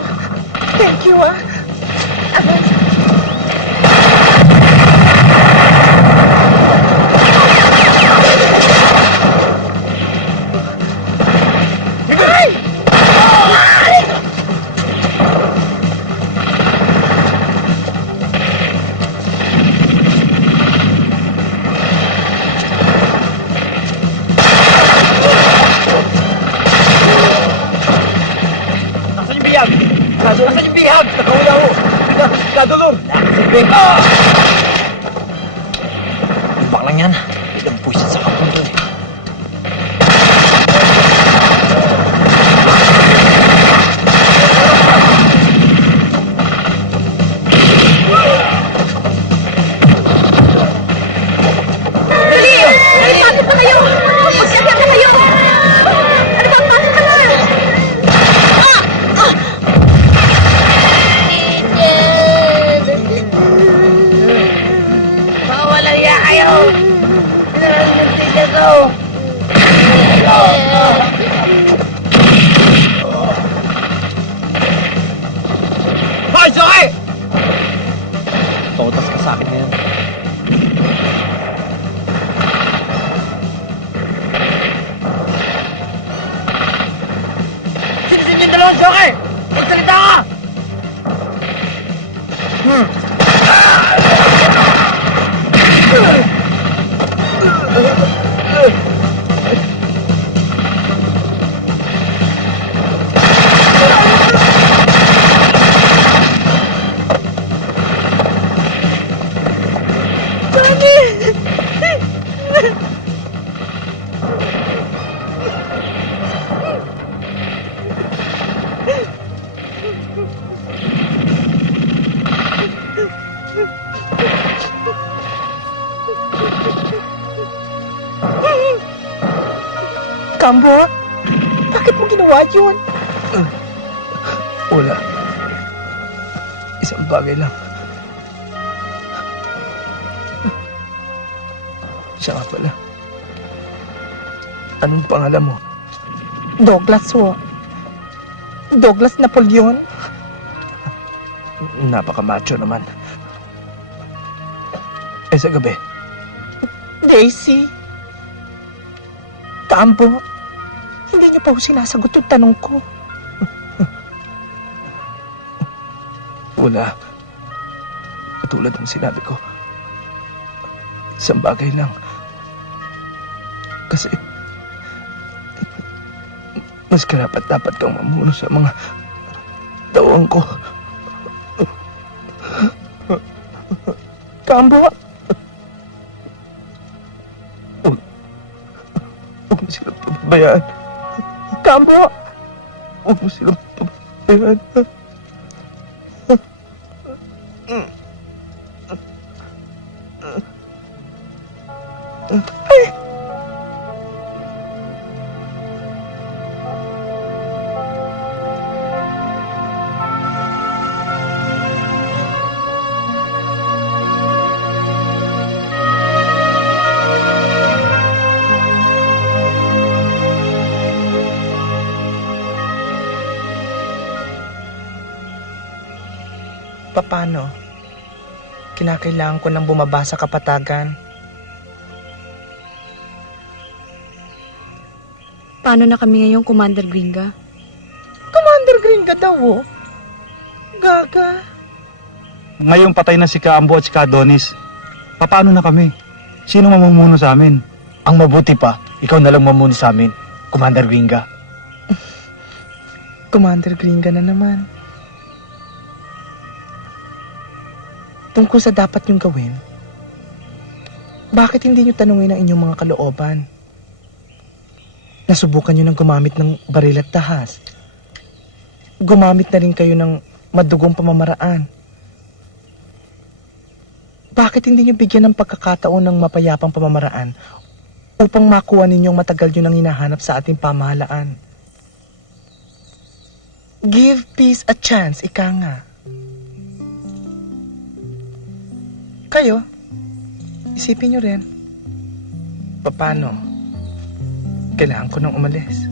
Thank you, ah. Nasaan yung bihag? Nasaan yung bihag? Nakawala ho! Kadulong! Ibak lang yan. Ilang puwisit sa kapong to eh. Dali! Pasok na kayo! Magsiagad na kayo! Ano ba? Pasok ka na! Mawalang ya kayo! Nagtitig ako! Hoy, Soke! Totas ka sa akin ngayon. Sinisin yung dalawang Soke! Magsalita ka! Kambo, bakit mo ginawa yun? Wala. Isang bagay lang. Siya nga pala. Anong pangalan mo? Douglas ho. Douglas Napoleon. Napaka-macho naman. Sa gabi, Daisy. Kambo, hindi niyo pa ho sinasagot yung tanong ko. wala. Katulad ng sinabi ko. Isang bagay lang. Kasi mas karapat-dapat kang mamuno sa mga tawang ko. Kambo, Huwag mo silang pababayaan. Kambo, Huwag mo silang pababayaan. paano? Kinakailangan ko nang bumaba sa kapatagan. Paano na kami ngayong Commander Gringa? Commander Gringa daw, oh. Gaga. Ngayong patay na si Kaambo at si Kadonis, paano na kami? Sino mamumuno sa amin? Ang mabuti pa, ikaw na lang mamuni sa amin, Commander Gringa. Commander Gringa na naman. Tungkol sa dapat niyong gawin, bakit hindi niyo tanungin ang inyong mga kalooban? Nasubukan niyo nang gumamit ng baril at tahas. Gumamit na rin kayo ng madugong pamamaraan. Bakit hindi niyo bigyan ng pagkakataon ng mapayapang pamamaraan upang makuha ninyong matagal nyo nang hinahanap sa ating pamahalaan? Give peace a chance, ika nga. Kayo, isipin nyo rin. Paano? Kailangan ko nang umalis.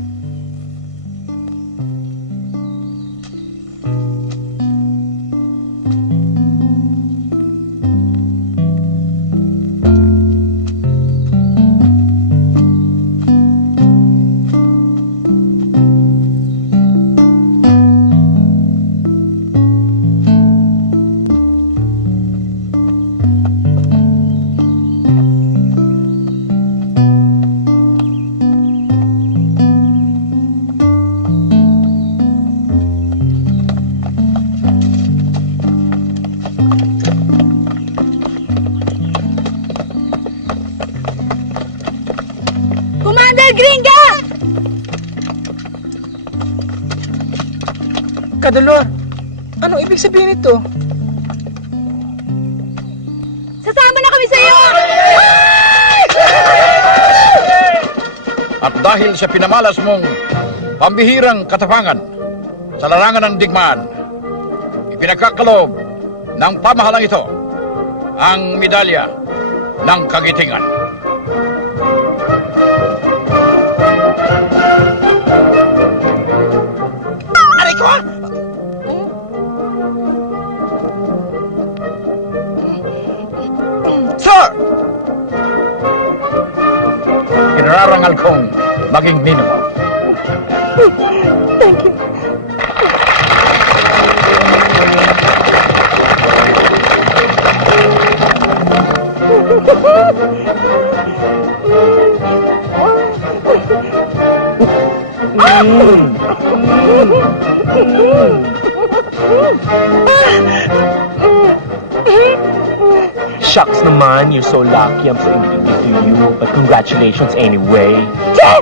Commander Gringa! Kadolor, anong ibig sabihin nito? Sasama na kami sa iyo! At dahil sa pinamalas mong pambihirang katapangan sa larangan ng digmaan, ipinagkakalob ng pamahalang ito ang medalya ng kagitingan. Aray ko ah! Sir! Inararangal kong maging ninong. Shucks naman, you're so lucky. I'm so indebted to you. But congratulations anyway. Sir!